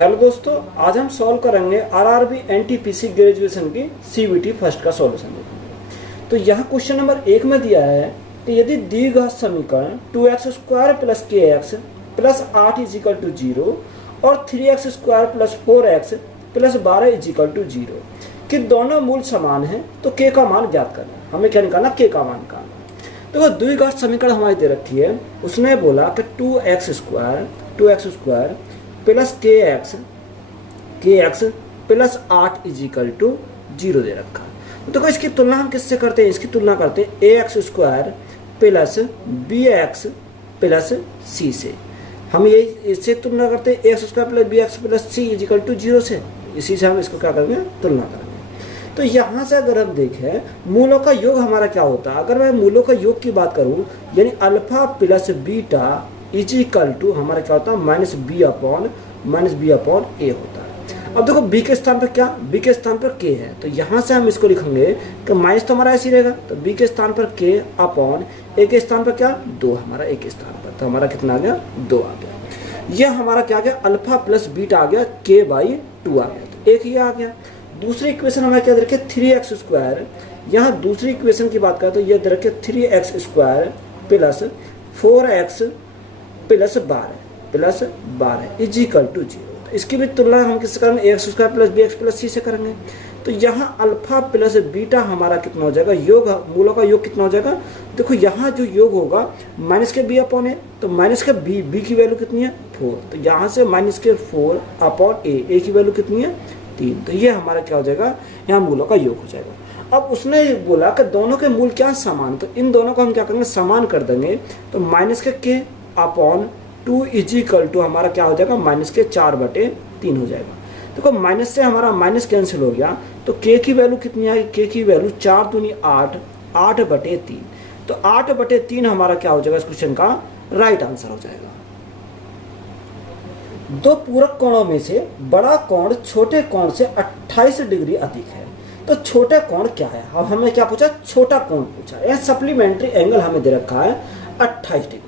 Hello दोस्तों, आज हम सॉल्व करेंगे आरआरबी एनटीपीसी ग्रेजुएशन की सीबीटी फर्स्ट का सॉल्यूशन देखेंगे। तो यहाँ क्वेश्चन नंबर 1 में दिया है कि यदि दी गया समीकरण 2x² plus kx plus 8 is equal to 0 और 3x² plus 4x plus 12 is equal to 0 कि दोनों मूल समान हैं तो k का मान ज्ञात करना है। हमें क्या निकालना, k का मान निकालना। तो द्विघात समीकरण हमारी दे रखी है, उसने बोला कि 2x² plus kx plus 8 is equal to 0 दे रखा है। तो इसकी तुलना हम किससे करते हैं? इसकी तुलना करते हैं ax² plus bx plus c से। हम ये इससे तुलना करते हैं ax² plus bx plus c is equal to 0 से। इसी से हम इसको क्या करेंगे, तुलना करेंगे। तो यहाँ से अगर हम देखें मूलों का योग हमारा क्या होता है, अगर मैं मूलों का योग की बात करूँ यानी alpha plus beta is equal to हमारा क्या होता है माइनस बी अपॉन ए होता है। अब देखो बी के स्थान पर क्या, बी के स्थान पर के है, तो यहाँ से हम इसको लिखेंगे कि माइनस तो हमारा ऐसे ही रहेगा, तो बी के स्थान पर के अपॉन ए के स्थान पर क्या 2 हमारा ए के स्थान पर, तो हमारा कितना आ गया 2 आ गया। यह हमारा क्या आ गया अल्फा प्लस बीटा आ गया k/2 आ गया, तो एक ही आ गया। दूसरी इक्वेशन हमें क्या दे रखे 3x², यहाँ दूसरी इक्वेशन की बात करें तो यह दे रखे 3x² plus 4x plus 12 is equal to 0। तो इसकी भी तुलना हम किससे करेंगे, ax² plus bx plus c से करेंगे। तो यहाँ अल्फा प्लस बीटा हमारा कितना हो जाएगा, योग मूलों का योग कितना हो जाएगा। देखो यहाँ जो योग होगा माइनस के b अपॉन ए, तो माइनस के b की वैल्यू कितनी है 4, तो यहाँ से माइनस के 4 अपॉन ए की वैल्यू कितनी है 3, तो ये हमारा क्या हो जाएगा, यहाँ मूलों का योग हो जाएगा। अब उसने बोला कि दोनों के मूल क्या समान, तो इन दोनों को हम क्या करेंगे समान कर देंगे, तो माइनस के अपॉन 2 इज इक्वल टू हमारा क्या हो जाएगा माइनस के 4/3 हो जाएगा। देखो माइनस से हमारा माइनस कैंसिल हो गया, तो k की वैल्यू कितनी आएगी, k की वैल्यू 4 दूनी 8, 8/3, तो 8/3 हमारा क्या हो जाएगा इस क्वेश्चन का राइट आंसर हो जाएगा। दो पूरक कोणों में से बड़ा कोण छोटे कोण से 28 डिग्री अधिक है, तो छोटे कोण क्या है। अब हमें क्या पूछा, छोटा कोण पूछा। यह सप्लीमेंट्री एंगल हमें दे रखा है 28 डिग्री।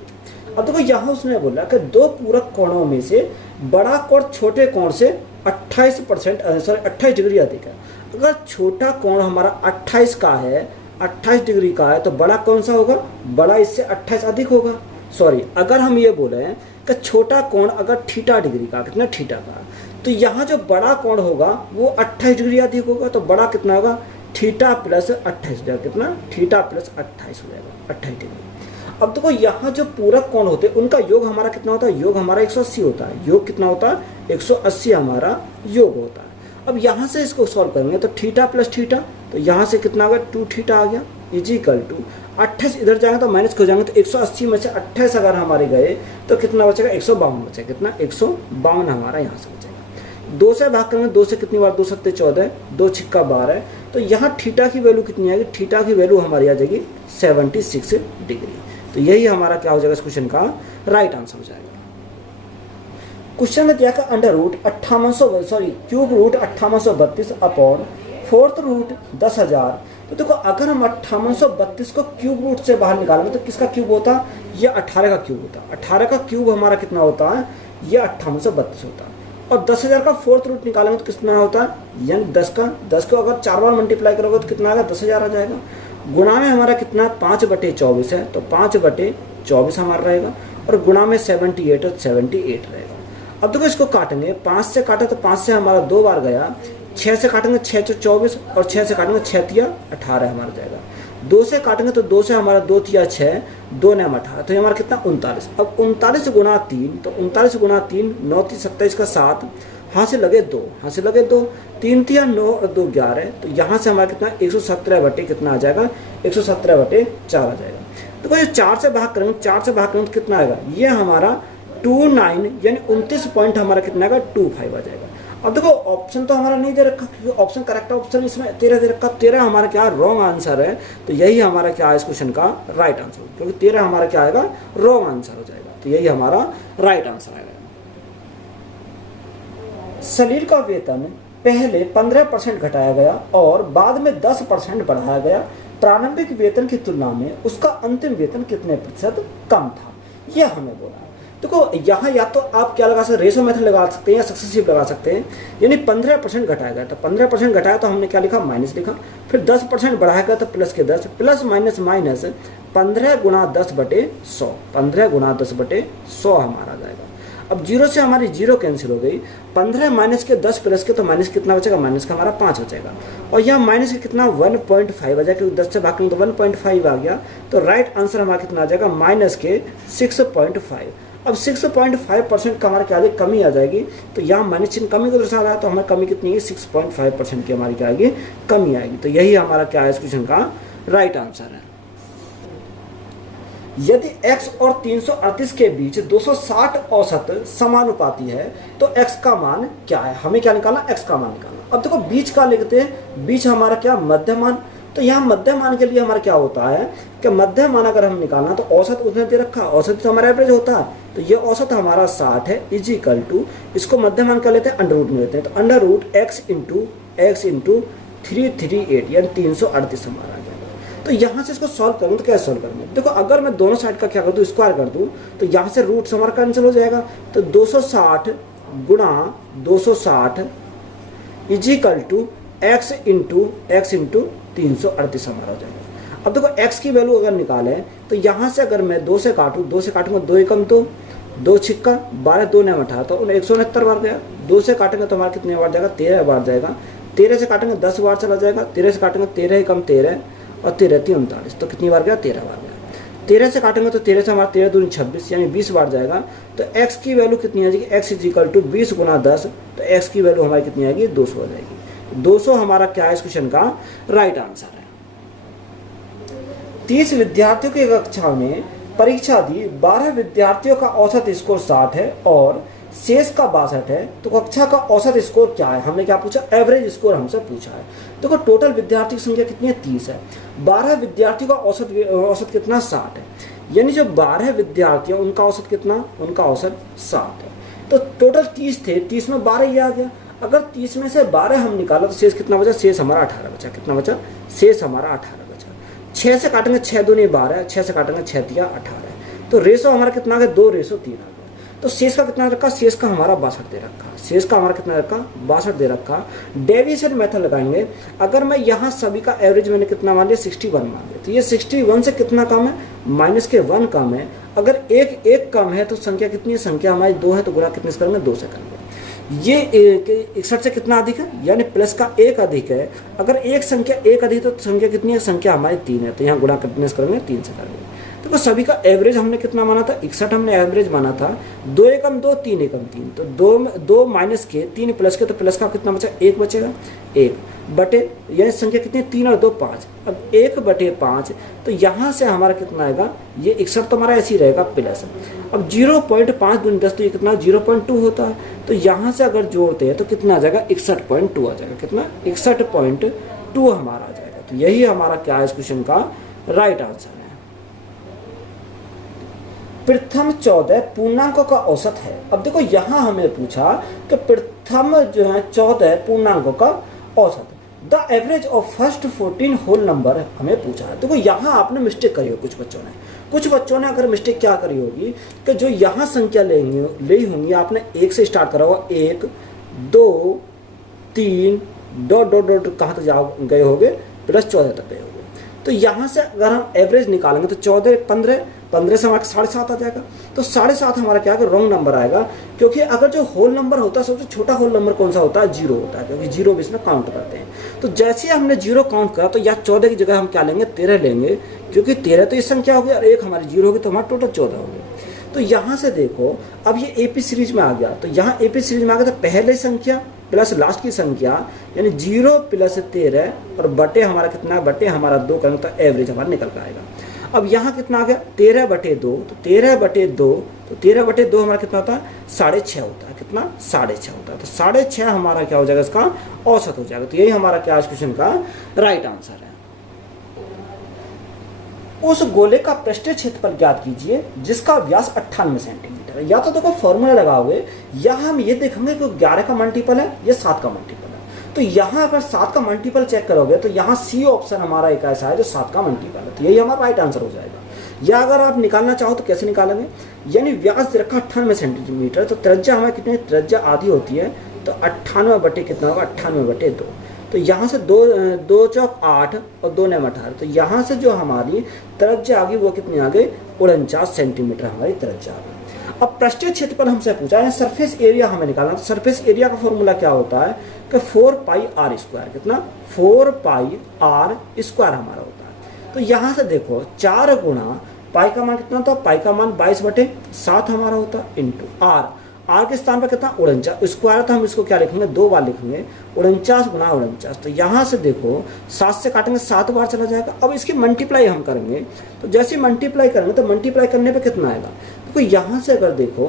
अब देखो यहाँ उसने बोला कि दो पूरक कोणों में से बड़ा कोण छोटे कोण से 28 डिग्री अधिक है। अगर छोटा कोण हमारा 28 का है, 28 डिग्री का है, तो बड़ा कौन सा होगा, बड़ा इससे 28 अधिक होगा। सॉरी, अगर हम ये बोले कि छोटा कोण अगर थीटा डिग्री का, कितना थीटा का, तो यहाँ जो बड़ा कोण होगा वो 28 डिग्री अधिक होगा, तो बड़ा कितना होगा थीटा प्लस 28 जाएगा, कितना थीटा प्लस 28 हो जाएगा 28 डिग्री। अब देखो यहाँ जो पूरक कोण होते हैं उनका योग हमारा कितना होता है, योग हमारा 180 होता है, योग कितना होता है 180 हमारा योग होता है। अब यहाँ से इसको सॉल्व करेंगे तो थीटा प्लस थीटा, तो यहाँ से कितना आ गया 2 थीटा आ गया इज इक्वल टू 28 इधर जाएंगे तो माइनस हो जाएंगे, तो 180 में से 28 अगर हमारे गए तो कितना बचेगा 152 बचेगा, कितना 152 हमारा यहाँ से बचेगा। 2 से भाग करेंगे, 2 से कितनी बार 2 7 14, 2 6 12, तो यहाँ थीटा की वैल्यू कितनी आएगी, थीटा की वैल्यू हमारी आ जाएगी 76 डिग्री। तो यही हमारा क्या हो जाएगा इस क्वेश्चन का राइट आंसर हो जाएगा। क्वेश्चन में दिया cube root 5832 upon fourth root 10,000। तो देखो अगर हम 5832 को क्यूब रूट से बाहर निकालेंगे तो किसका क्यूब होता है, ये 18 का क्यूब होता है। 18 का क्यूब हमारा कितना होता है, ये 5832 होता है। और 10,000 का फोर्थ रूट निकालेंगे तो कितना होता है, यानी 10 को अगर 4 बार मल्टीप्लाई करोगे तो कितना आएगा 10,000 आ जाएगा। गुणा में हमारा कितना 5/24 है, तो 5/24 हमारा रहेगा, और गुणा में 78 और 78 रहेगा। अब देखो इसको काटेंगे, 5 से काटा तो 5 से हमारा 2 बार गया, 6 से काटेंगे 6 × 24, और 6 से काटेंगे 6 × 18 हमारा जाएगा। 2 से काटेंगे तो 2 से हमारा 2 × 6, 2 × 18, तो ये हमारा कितना 39। अब 39 गुणा 3, तो 39 गुणा 3 9 × 27 का 7, हाँ से लगे 2, हाँ से लगे 2, 3 × 9 और 2 11, तो यहाँ से हमारा कितना 117 कितना आ जाएगा 117/4 आ जाएगा। तो ये 4 से भाग करेंगे, 4 से भाग करेंगे तो कितना आएगा, ये हमारा 29 यानी 29 पॉइंट हमारा कितना आएगा 25 आ जाएगा। अब देखो ऑप्शन तो हमारा नहीं दे रखा, क्योंकि ऑप्शन करेक्ट ऑप्शन इसमें 13 दे रखा, 13 हमारा क्या रॉन्ग आंसर है। तो यही हमारा क्या है इस क्वेश्चन का राइट आंसर, क्योंकि 13 हमारा क्या आएगा रॉन्ग आंसर हो जाएगा, तो यही हमारा राइट आंसर आएगा। शरीर का वेतन पहले 15% घटाया गया और बाद में 10% बढ़ाया गया। प्रारंभिक वेतन की तुलना में उसका अंतिम वेतन कितने प्रतिशत कम था, यह हमें बोला। देखो यहाँ या तो आप क्या लगा सकते, रेशो मेथड लगा सकते हैं या सक्सेसिव लगा सकते हैं। यानी 15% घटाएगा तो 15% घटाया तो हमने क्या लिखा, माइनस लिखा। फिर 10% बढ़ाएगा तो प्लस के 10, प्लस माइनस माइनस 15 गुणा 10/100, 15 गुणा 10/100 हमारा जाएगा। अब जीरो से हमारी जीरो कैंसिल हो गई, 15 माइनस के 10 प्लस के, तो माइनस कितना बचेगा, माइनस का हमारा 5 बचेगा। और यहाँ माइनस के कितना 1.5 आ जाएगा, क्योंकि 10 से भाग करेंगे तो 1.5 आ गया। तो राइट आंसर हमारा कितना आ जाएगा, माइनस के 6.5। अब 6.5% का हमारा क्या आ जाएगी, कमी आ जाएगी। तो यहाँ माइनस चिन्ह कमी को दर्शा रहा है, तो हमारी कमी कितनी है, 6.5% की हमारी क्या आएगी, कमी आएगी। तो यही हमारा क्या है इस क्वेश्चन का राइट आंसर है। यदि x और 338 के बीच 260 औसत समानुपाती है तो x का मान क्या है, हमें क्या निकालना, x का मान निकालना। अब देखो बीच का लिखते हैं, बीच हमारा क्या, मध्यमान। तो यहाँ मध्यमान के लिए हमारा क्या होता है कि मध्यमान अगर हम निकालना तो औसत उसने दे रखा, औसत तो हमारा एवरेज होता है। तो ये औसत हमारा 60 है, इज इक्वल टू, इसको मध्यमान कर लेते हैं, अंडर रूट में लेते हैं। तो अंडर रूट x इंटू 338 यानी 338 हमारा आ जाएगा। तो यहाँ से इसको सॉल्व करूँ तो कैसे सॉल्व करूँगा, देखो अगर मैं दोनों साइड का क्या कर दूँ, स्क्वायर कर दूँ, तो यहाँ से रूट हमारा कैंसिल हो जाएगा। तो 260 गुणा 260 is equal to x into 338 हमारा हो जाएगा। अब देखो x की वैल्यू अगर निकालें तो यहाँ से अगर मैं 2 से काटूँ, 2 से काटूंगा 2 एकम 2, 2 छिक्का 12, 2 ने 18, तो 169 बार गया। 2 से काटेंगे तो हमारा कितने बार जाएगा, 13 बार जाएगा। 13 से काटेंगे 10 बार चला जाएगा। 13 से काटेंगे 13 एकम 13 और 13 3 39, तो कितनी बार गया, 13 बार गया। 13 से काटेंगे तो 13 से हमारा 13 दूनी 26 यानी 20 बार जाएगा। तो x की वैल्यू कितनी आ जाएगी, x इज इक्वल टू 20 गुना 10, तो x की वैल्यू हमारी कितनी आएगी, 200 आ जाएगी। 200 हमारा क्या है इस क्वेश्चन का राइट आंसर है। 30 विद्यार्थियों की कक्षा में परीक्षा दी, 12 विद्यार्थियों का औसत स्कोर 60 है और शेष का 62 है, तो कक्षा का औसत स्कोर क्या है, हमने क्या पूछा, एवरेज स्कोर हमसे पूछा है। देखो टोटल विद्यार्थी की संख्या कितनी है, 30 है। 12 विद्यार्थियों का औसत कितना, 60 है। यानी जो 12 विद्यार्थी हैं उनका औसत कितना, उनका औसत 60 है। तो टोटल 30 थे, 30 में 12 ही आ गया। अगर 30 में से 12 हम निकाला तो शेष कितना बचा, शेष हमारा 18 बचा। कितना बचा, शेष हमारा 18 बचा। 6 से काटेंगे 6 दूनी 12, 6 से काटेंगे 6 तिया 18। तो रेशो हमारा कितना आ गया, 2:3 आ गया। तो शेष का कितना रखा, शेष का हमारा 62 दे रखा। शेष का हमारा कितना रखा, 62 दे रखा। डेविएशन मेथड लगाएंगे, अगर मैं यहाँ सभी का एवरेज मैंने कितना मान लिया, 61 मान लिया, तो ये 61 से कितना कम है, माइनस के 1 कम है। अगर एक कम है तो संख्या कितनी है, संख्या हमारी 2 है, तो गुणा कितने से करेंगे, 2 से करेंगे। ये 61 से कितना अधिक है, यानी प्लस का 1 अधिक है। अगर एक संख्या 1 अधिक है तो संख्या कितनी है, संख्या हमारी 3 है, तो यहाँ गुणा कितने से करेंगे, 3 से करेंगे। तो सभी का एवरेज हमने कितना माना था, 61 हमने एवरेज माना था। 2 एकम 2, 3 एकम 3, तो 2 माइनस के 3 प्लस के, तो प्लस का कितना बचा, 1 बचेगा। 1 बटे यानी संख्या कितनी, 3 और 2 5। अब 1/5, तो यहाँ से हमारा कितना आएगा, ये 61 तो हमारा ऐसे ही रहेगा प्लस। अब 0.5 दूनी 10, तो ये कितना 0.2 होता है। तो यहाँ से अगर जोड़ते हैं तो कितना आ जाएगा, 61.2 आ जाएगा। कितना, 61.2 हमारा आ जाएगा। तो यही हमारा क्या है इस क्वेश्चन का राइट आंसर है। प्रथम 14 पूर्णांकों का औसत है। अब देखो यहाँ हमें पूछा कि प्रथम जो है 14 पूर्णांकों का औसत, the average of first 14 whole number हमें पूछा है। देखो यहाँ आपने मिस्टेक करी हो, कुछ बच्चों ने अगर मिस्टेक क्या करी होगी कि जो यहाँ संख्या ली होंगी, आपने 1 से स्टार्ट करा होगा, 1 2 3 डॉट कहाँ तक गए होगे, प्लस 14 तक गए होगे। तो यहाँ से अगर हम एवरेज निकालेंगे तो 14 15 से हमारा 7.5 आ जाएगा। तो 7.5 हमारा क्या है, रॉन्ग नंबर आएगा। क्योंकि अगर जो होल नंबर होता है, सबसे छोटा होल नंबर कौन सा होता है, 0 होता है, क्योंकि 0 भी इसमें काउंट करते हैं। तो जैसे ही हमने 0 काउंट करा, तो या 14 की जगह हम क्या लेंगे, 13 लेंगे, क्योंकि 13 तो इस संख्या होगी और 1 हमारी 0 होगी, तो हमारा टोटल 14 हो गया। तो यहाँ से देखो अब ये एपी सीरीज में आ गया। तो यहाँ एपी सीरीज में आ गया, तो पहले संख्या प्लस लास्ट की संख्या यानी 0 प्लस 13 और बटे हमारा कितना है, बटे हमारा 2 करेंगे तो एवरेज हमारा निकल कर आएगा। अब यहाँ कितना आ गया, 13/2, तो 13/2, तो 13/2 हमारा कितना होता है, 6.5 होता है। कितना, 6.5 होता है। तो 6.5 हमारा क्या हो जाएगा, इसका औसत हो जाएगा। तो यही हमारा क्या इस क्वेश्चन का राइट आंसर है। उस गोले का पृष्ठीय क्षेत्रफल ज्ञात कीजिए जिसका व्यास 98 सेंटीमीटर है। या तो देखो फॉर्मूला लगाओगे, या हम ये देखेंगे कि 11 का मल्टीपल है या 7 का मल्टीपल है। तो यहाँ अगर 7 का मल्टीपल चेक करोगे तो यहाँ सी ऑप्शन हमारा एक ऐसा है जो 7 का मल्टीपल है। तो यही हमारा राइट आंसर हो जाएगा। या अगर आप निकालना चाहो तो कैसे निकालेंगे, यानी व्यास दे रखा 98 सेंटीमीटर। तो त्रिज्या हमारी कितनी, त्रिज्या आधी होती है, तो 98 बटे कितना होगा, 98 बटे 2। तो यहाँ से 2 चौक 8 और 2 9 18, तो यहाँ से जो हमारी त्रिज्या आ गई वो कितनी आ गई, 49 सेंटीमीटर हमारी त्रिज्या आ गई। अब पृष्ठीय क्षेत्रफल हमसे पूछा है, सरफेस एरिया हमें निकालना। तो सरफेस एरिया का फॉर्मूला क्या होता है कि 4 पाई आर स्क्वायर, कितना, 4 पाई आर स्क्वायर हमारा होता है। तो यहाँ से देखो 4 गुणा पाई का मान कितना था, पाई का मान 22/7 हमारा होता है, इंटू आर, आर के स्थान पर कितना, 49 स्क्वायर था, हम इसको क्या लिखेंगे, 2 बार लिखेंगे, 49 गुना 49। तो यहाँ से देखो 7 से काटेंगे 7 बार चला जाएगा। अब इसकी मल्टीप्लाई हम करेंगे, तो जैसे मल्टीप्लाई करेंगे तो मल्टीप्लाई करने पे कितना आएगा, तो यहाँ से अगर देखो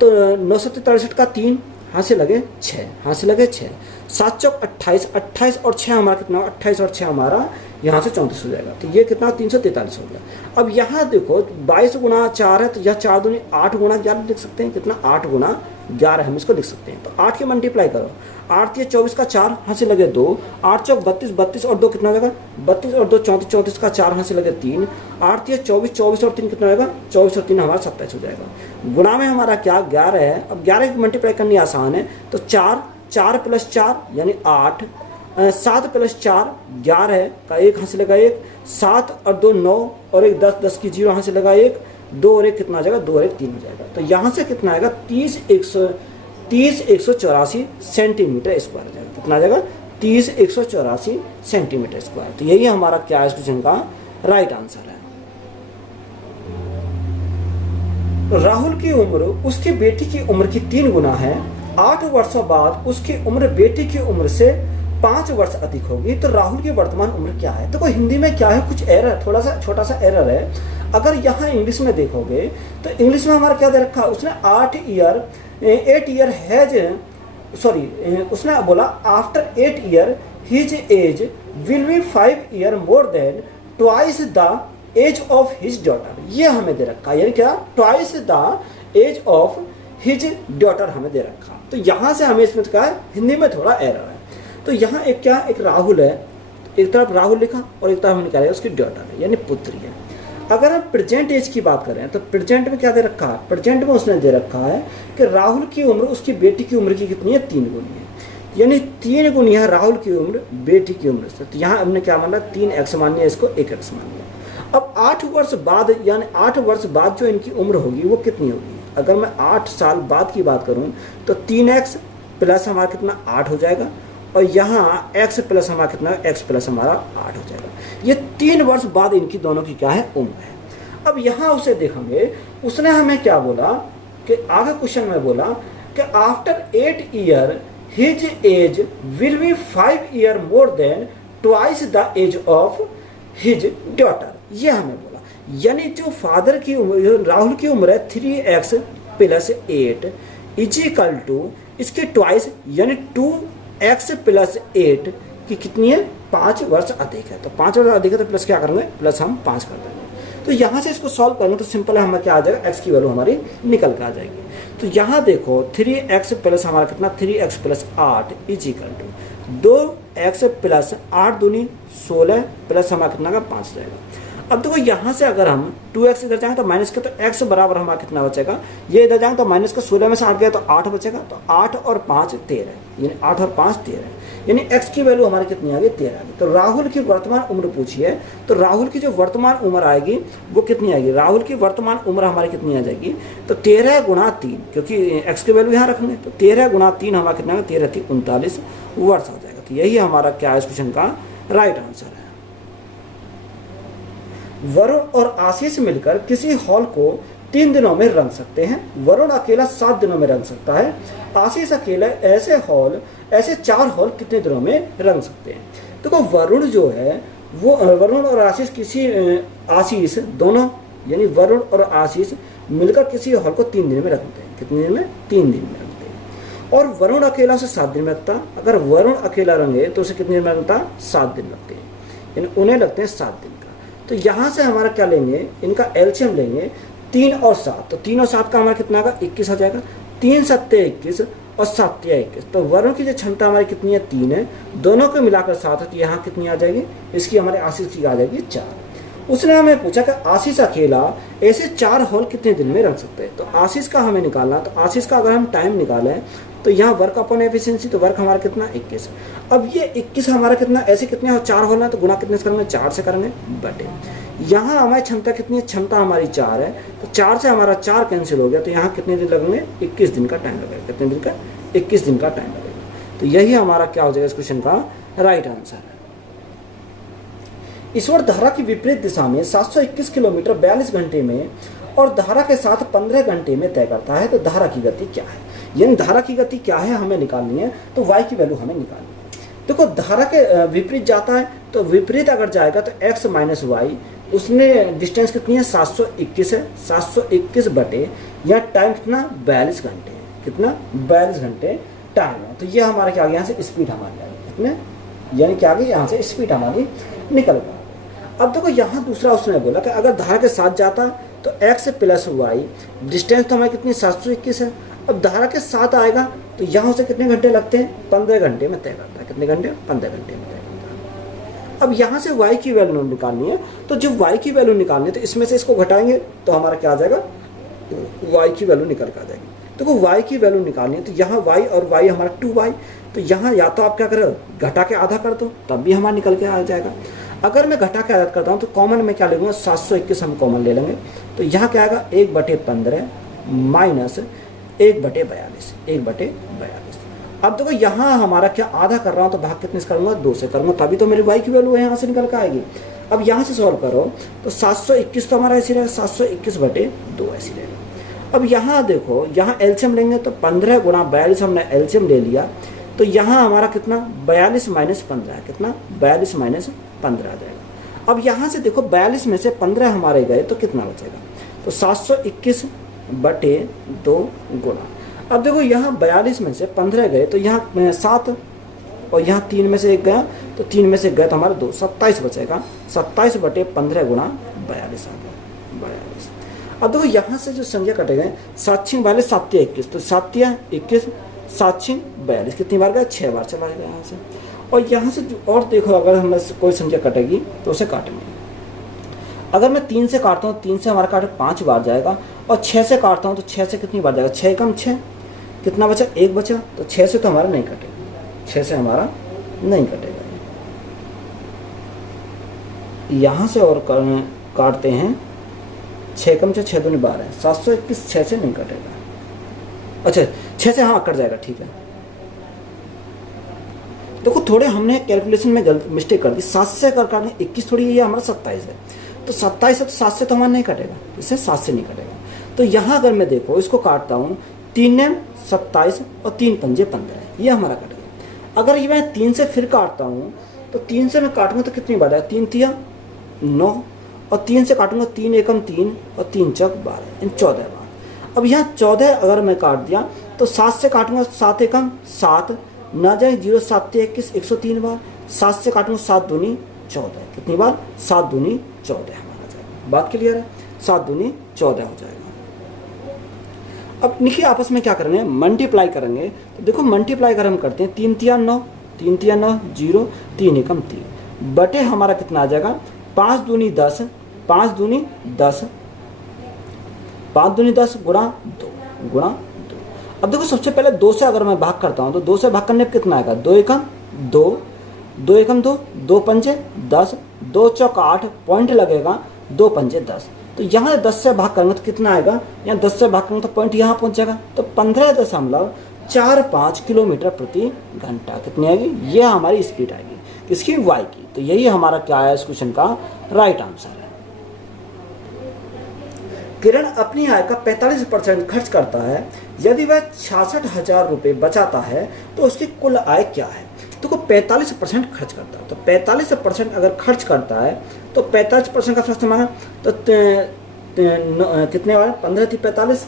तो 9 7 63 का 3, यहाँ से लगे 6, यहाँ से लगे 6, 7 चौक 28, 28 और 6 हमारा कितना, 28 और 6 हमारा यहाँ से 34 हो जाएगा। तो ये कितना, 343 हो गया। अब यहाँ देखो 22 गुना 4 है, तो यह 4 दूनी 8 गुना 11 लिख सकते हैं, कितना, 8 गुना 11 हम इसको लिख सकते हैं। तो 8 की मल्टीप्लाई करो, 8 या 24 का 4, यहाँ से लगे 2, 8 चौक 32, 32 और 2 कितना हो जाएगा, 32 और 2 34, 34 का 4, यहाँ से लगे 3, 8 या 24, 24 और 3 कितना होगा, 24 और 3 हमारा 27 हो जाएगा। गुणा में हमारा क्या, 11 है। अब 11 की मल्टीप्लाई करनी आसान है, तो 4 प्लस 4 यानी 8, 7 प्लस 4 11 का 1 यहाँ से लगा 1, 7 और 2 9 और 1 10, 10 की 0 यहाँ से लगा 1, 2 और 1 कितना आ जाएगा, 2 और 1 3 हो जाएगा। तो यहाँ से कितना आएगा, 30 184 सेंटीमीटर स्क्वायर आ जाएगा। कितना आ जाएगा, 30 184 सेंटीमीटर स्क्वायर। तो यही हमारा क्या इस क्वेश्चन का राइट आंसर है। राहुल की उम्र उसकी बेटी की उम्र की 3 गुना है। 8 वर्षों बाद उसकी उम्र बेटी की उम्र से 5 वर्ष अधिक होगी, तो राहुल की वर्तमान उम्र क्या है। तो इंहिंदी में क्या है, कुछ एरर, थोड़ा सा छोटा सा एरर है। अगर यहाँ इंग्लिश में देखोगे तो इंग्लिश में हमारा क्या दे रखा है, उसने 8 ईयर हैज, सॉरी उसने बोला after 8 year his age will be 5 year more than twice the age of his daughter. ये हमें दे रखा है, यानी क्या, twice the age of his daughter हमें दे रखा। तो यहाँ से हमें इसमें क्या है, हिंदी में थोड़ा एरर है। तो यहाँ एक क्या, एक राहुल है, एक तरफ राहुल लिखा और एक तरफ हम निकाले उसकी डॉटर है, यानी पुत्री है। अगर हम प्रेजेंट एज की बात करें तो प्रेजेंट में क्या दे रखा है, प्रेजेंट में उसने दे रखा है कि राहुल की उम्र उसकी बेटी की उम्र की कितनी है, 3 गुनी है, यानी 3 गुनी है राहुल की उम्र बेटी की उम्र से। तो यहाँ हमने क्या माना, 3x मान लिया, इसको 1x मान लिया। अब 8 वर्ष बाद, यानी 8 वर्ष बाद जो इनकी उम्र होगी वो कितनी होगी। अगर मैं 8 साल बाद की बात करूँ तो 3x प्लस हमारा कितना 8 हो जाएगा, और यहाँ x प्लस हमारा कितना, x प्लस हमारा 8 हो जाएगा। ये 3 वर्ष बाद इनकी दोनों की क्या है, उम्र है। अब यहाँ उसे देखेंगे, उसने हमें क्या बोला कि आगे क्वेश्चन में बोला कि after 8 year his age will be 5 year more than twice the age of his daughter. ये हमें बोला, यानी जो फादर की उम्र, राहुल की उम्र है 3x plus 8 is equal to इसके ट्वाइस, यानी 2x प्लस 8 की कितनी है, 5 वर्ष अधिक है। तो 5 वर्ष अधिक है तो प्लस क्या करेंगे, प्लस हम 5 कर देंगे। तो यहाँ से इसको सॉल्व करेंगे तो सिंपल है, हमें क्या आ जाएगा, x की वैल्यू हमारी निकल के आ जाएगी। तो यहाँ देखो 3x प्लस हमारा कितना, 3x plus 8 is equal to 2x plus 8 दूनी 16 प्लस हमारा कितना का 5 जाएगा। अब देखो यहाँ से अगर हम 2x इधर जाएंगे तो माइनस के, तो x बराबर हमारा कितना बचेगा, ये इधर जाएंगे तो माइनस का 16 में से 8 गया तो 8 बचेगा, तो 8 और 5 13, यानी 8 और 5 13, यानी x की वैल्यू हमारी कितनी आ गई, 13 आ गई। तो राहुल की वर्तमान उम्र पूछी है, तो राहुल की जो वर्तमान उम्र आएगी वो कितनी आएगी, राहुल की वर्तमान उम्र हमारी कितनी आ जाएगी, तो 13 गुणा 3, क्योंकि x की वैल्यू यहाँ रखेंगे, तो 13 गुणा 3 हमारा कितना है, 13 3 39 वर्ष हो जाएगा। तो यही हमारा क्या इस क्वेश्चन का राइट आंसर है। वरुण और आशीष मिलकर किसी हॉल को 3 दिनों में रंग सकते हैं। वरुण अकेला 7 दिनों में रंग सकता है। आशीष अकेला ऐसे 4 हॉल कितने दिनों में रंग सकते हैं। देखो वरुण जो है वो, वरुण और आशीष दोनों, यानी वरुण और आशीष मिलकर किसी हॉल को 3 दिन में रखते हैं। कितने दिन में, 3 दिन में रखते हैं। और वरुण अकेला उसे 7 दिन में रखता। अगर वरुण अकेला रंगे तो उसे कितने दिन में रखता, 7 दिन लगते हैं, यानी उन्हें लगते हैं 7 दिन का। तो यहाँ से हमारा क्या लेंगे, इनका एलसीएम लेंगे, 3 और 7, तो 3 और 7 का हमारा कितना आएगा, 21 आ जाएगा। 3 7 21 और 7 21, तो वरुण की जो क्षमता हमारी कितनी है, 3 है, दोनों को मिलाकर 7 है, तो यहाँ कितनी आ जाएगी, इसकी हमारे आशीष की आ जाएगी 4। उसने हमें पूछा कि आशीष अकेला ऐसे 4 हॉल कितने दिन में रख सकते हैं। तो आशीष का हमें निकालना, तो आशीष का अगर हम टाइम निकालें तो यहाँ वर्क अपॉन एफिशिएंसी, तो वर्क हमारा कितना 21। अब ये 21 हमारा कितना, ऐसे कितने 4 होना, तो गुना कितने से करेंगे 4 से करेंगे बटे। यहाँ हमारी क्षमता कितनी है, क्षमता हमारी 4 है, तो 4 से हमारा 4 कैंसिल हो गया, तो यहाँ कितने दिन लगेंगे 21 दिन का टाइम लगेगा। कितने दिन का, 21 दिन का टाइम लगेगा। तो यही हमारा क्या हो जाएगा इस क्वेश्चन का राइट आंसर है। ईश्वर धारा की विपरीत दिशा में 721 किलोमीटर 42 घंटे में और धारा के साथ 15 घंटे में तय करता है, तो धारा की गति क्या है, यानी धारा की गति क्या है हमें निकालनी है, तो y की वैल्यू हमें निकालनी है। देखो धारा के विपरीत जाता है, तो विपरीत अगर जाएगा तो x माइनस वाई, उसने डिस्टेंस कितनी है 721 है, 721 बटे या टाइम कितना 42 घंटे है, कितना 42 घंटे टाइम है। तो ये हमारा क्या आ गया, यहाँ से स्पीड हमारी आ गई कितने, यानी क्या आ गई यहाँ से स्पीड हमारी निकल गई। अब देखो यहाँ दूसरा उसने बोला कि अगर धारा के साथ जाता तो x प्लस वाई, डिस्टेंस तो हमारी कितनी 721 है, अब धारा के साथ आएगा तो यहाँ से कितने घंटे लगते हैं 15 घंटे में तय करता है। कितने घंटे, 15 घंटे में तय करता है। अब यहाँ से y की वैल्यू निकालनी है, तो जब y की वैल्यू निकालनी है तो इसमें से इसको घटाएंगे तो हमारा क्या आ जाएगा, y की वैल्यू निकल कर आ जाएगी। देखो y की वैल्यू निकालनी है, तो यहाँ y और y हमारा 2y, तो यहाँ या तो आप क्या करो घटा के आधा कर दो तब भी हमारा निकल के आ जाएगा। अगर मैं घटा के आधा करता हूँ तो कॉमन में क्या ले लूँगा 721 हम कॉमन ले लेंगे, तो यहाँ क्या आएगा 1/15 माइनस 1/42, 1/42। अब देखो यहाँ हमारा क्या आधा कर रहा हूँ तो भाग कितने से करूँगा 2 से करूँगा, तभी तो मेरी y की वैल्यू है यहाँ से निकल के आएगी। अब यहाँ से सॉल्व करो तो 721 तो हमारा ऐसे रहेगा, 721/2 ऐसे रहेगा। अब यहाँ देखो यहाँ एलसीएम लेंगे तो 15 गुणा 42 हमने एलसीएम ले लिया, तो यहाँ हमारा कितना 42 माइनस 15 है, कितना 42 माइनस 15 आ जाएगा। अब यहाँ से देखो 42 में से 15 हमारे गए तो कितना बचेगा, तो 721/2 गुणा। अब देखो यहाँ 42 में से 15 गए तो यहाँ 7 और यहाँ 3 में से 1 गया, तो 3 में से गए तो हमारा 2, 27 बचेगा, 27/15 गुणा 42 आ गया 42। अब देखो यहाँ से जो संख्या कटे गए 7 वाले 7 21, तो 7 21 7 42 कितनी बार गया 6 बार चला गया यहाँ से। और यहाँ से और देखो अगर हमें कोई संख्या कटेगी तो उसे काटेंगे। अगर मैं 3 से काटता हूँ 3 से हमारा काटे 5 बार जाएगा, और 6 से काटता हूँ तो 6 से कितनी बार जाएगा, 6 कम 6 कितना बचा 1 बचा, तो 6 से तो हमारा नहीं कटेगा, 6 से हमारा नहीं कटेगा। यहाँ से और काटते हैं 6 कम 6 2 12 है, 721 6 से नहीं कटेगा, अच्छा 6 से हाँ कट जाएगा, ठीक है। देखो थोड़े हमने कैलकुलेशन में गलत मिस्टेक कर दी, 7 से कर काटने 21 थोड़ी, ये हमारा 27 है, तो 27 है तो 7 से तो हमारा नहीं कटेगा, इससे 7 से नहीं कटेगा। तो यहाँ अगर मैं देखो इसको काटता हूँ 3 ने 27 और 3 पंजे 15, ये हमारा कट गया। अगर ये मैं 3 से फिर काटता हूँ तो 3 से मैं काटूंगा तो कितनी बार है, 3 तिया 9, और 3 से काटूंगा 3 एकम 3 और 3 चौक 12, इन 14 बार। अब यहाँ 14 अगर मैं काट दिया तो 7 से काटूंगा 7 एकम 7, ना जाए 0 7 21 103 बार, 7 से काटूंगा 7 दूनी 14, कितनी बार 7 दूनी 14 हमारा जाएगा। बात क्लियर है, 7 दूनी 14 हो जाएगा। अब देखिए आपस में क्या करेंगे, मल्टीप्लाई करेंगे। तो देखो मल्टीप्लाई अगर हम करते हैं 3 तिया 9, 3 तिया 9 0, 3 एकम 3 बटे हमारा कितना आ जाएगा 5 दूनी 10, 5 दूनी 10, 5 दूनी 10 गुणा 2। अब देखो सबसे पहले 2 से अगर मैं भाग करता हूँ तो 2 से भाग करने पर कितना आएगा 2 एकम 2, 2 एकम 2, 2 पंजे 10, 2 चौक 8 पॉइंट लगेगा, 2 पंजे 10। तो यहाँ 10 से भाग करेंगे तो कितना आएगा, यहाँ 10 से भाग करेंगे तो पॉइंट यहाँ पहुँच जाएगा, तो 15.45 किलोमीटर प्रति घंटा कितनी आएगी, ये हमारी स्पीड आएगी किसकी, वाई की। तो यही हमारा क्या है इस क्वेश्चन का राइट आंसर है। किरण अपनी आय का 45% खर्च करता है, यदि वह 66,000 रुपये बचाता है तो उसकी कुल आय क्या है। तो को 45% खर्च करता है, तो 45% अगर खर्च करता है तो 45% का खर्च मांगा तो कितने बार 15 थी 45,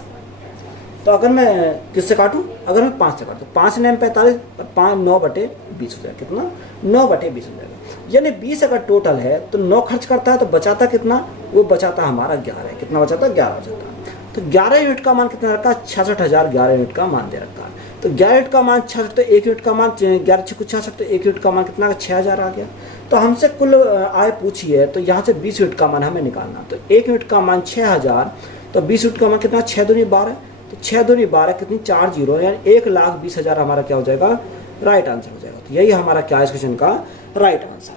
तो अगर मैं किससे काटूं, अगर मैं 5 से काटूं 5 ने 45, 5 9/20 हो जाएगा, कितना 9/20 हो जाएगा। यानी 20 अगर टोटल है तो 9 खर्च करता है तो बचाता कितना, वो बचाता हमारा 11, कितना बचाता 11 बचाता। तो 11 यूनिट का मान कितना रखा है 66,000, 11 यूनिट का मान दे रखा है। तो 11 यूनिट का मान 6 तो 1 यूनिट का मान 11 6 को 66 तो 1 यूनिट का मान कितना 6000 आ गया। तो हमसे कुल आय पूछी है, तो यहाँ से 20 यूनिट का मान हमें निकालना। तो 1 यूनिट का मान 6000, तो 20 यूनिट का मान कितना 6 दूनी 12, तो 6 दूनी 12 कितनी 4 जीरो, यानी 1,20,000 हमारा क्या हो जाएगा, राइट आंसर हो जाएगा। तो यही हमारा क्या है इस क्वेश्चन का राइट आंसर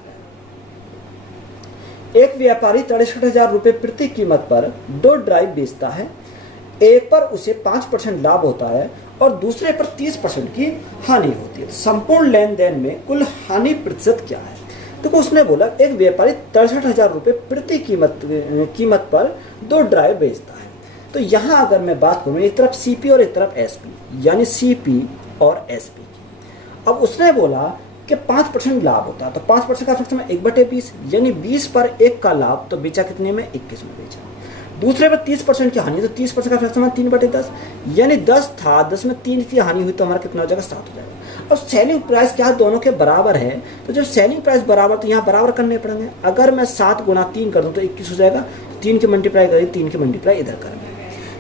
है। एक व्यापारी 63,000 रुपये प्रति कीमत पर 2 ड्राइव बेचता है। एक पर उसे 5% लाभ होता है और दूसरे पर 30% की हानि होती है। संपूर्ण लेन देन में कुल हानि प्रतिशत क्या है? तो उसने बोला एक व्यापारी 63,000 रुपये प्रति कीमत पर 2 ड्राइव बेचता है। तो यहाँ अगर मैं बात करूँ एक तरफ सीपी और एक तरफ एसपी, यानी सीपी और एसपी की। अब उसने बोला कि 5% लाभ होता है, तो 5% का फ्रैक्शन में 1/20, यानी 20 पर 1 का लाभ, तो बेचा कितने में 21 में बेचा। दूसरे पर 30% की हानि, तो 30% का फ्रैक्शन में 3/10, यानी 10 था, 10 में 3 की हानि हुई, तो हमारा कितना हो जाएगा 7 हो जाएगा। अब सेलिंग प्राइस क्या दोनों के बराबर है, तो जब सेलिंग प्राइस बराबर तो यहाँ बराबर करने पड़ेंगे। अगर मैं 7 गुना 3 कर दूँ तो 21 हो जाएगा, 3 की मल्टीप्लाई करें, 3 की मल्टीप्लाई इधर करेंगे,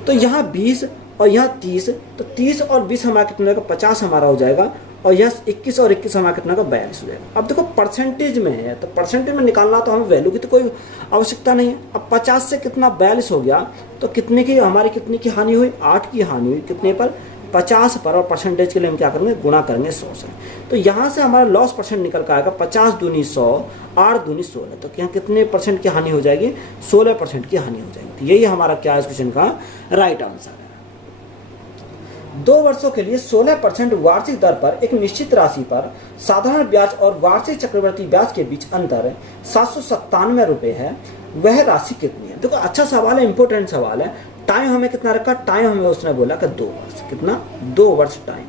तो यहाँ 20 और यहाँ 30, तो 30 और 20 हमारा कितना होगा 50 हमारा हो जाएगा, और यह 21 और 21 हमारा कितना का 42 हो जाएगा। अब देखो परसेंटेज में है, तो परसेंटेज में निकालना, तो हमें वैल्यू की तो कोई आवश्यकता नहीं है। अब 50 से कितना 42 हो गया, तो कितने की हमारी कितनी की हानि हुई, 8 की हानि हुई, कितने पर 50 पर, और परसेंटेज के लिए हम क्या करेंगे गुणा करेंगे 100 से। तो यहाँ से हमारा लॉस परसेंट निकल कर आएगा 50 दूनी 100, 8 दूनी 16, तो यहाँ कितने परसेंट की हानि हो जाएगी, 16% की हानि हो जाएगी। तो यही हमारा क्या है इस क्वेश्चन का राइट आंसर है। 2 वर्षों के लिए 16% वार्षिक दर पर एक निश्चित राशि पर साधारण ब्याज और वार्षिक चक्रवृद्धि ब्याज के बीच अंतर 797 रुपये है, वह राशि कितनी है? देखो अच्छा सवाल है, इंपॉर्टेंट सवाल है। टाइम हमें कितना रखा, टाइम हमें उसने बोला कि 2 वर्ष, कितना 2 वर्ष टाइम है।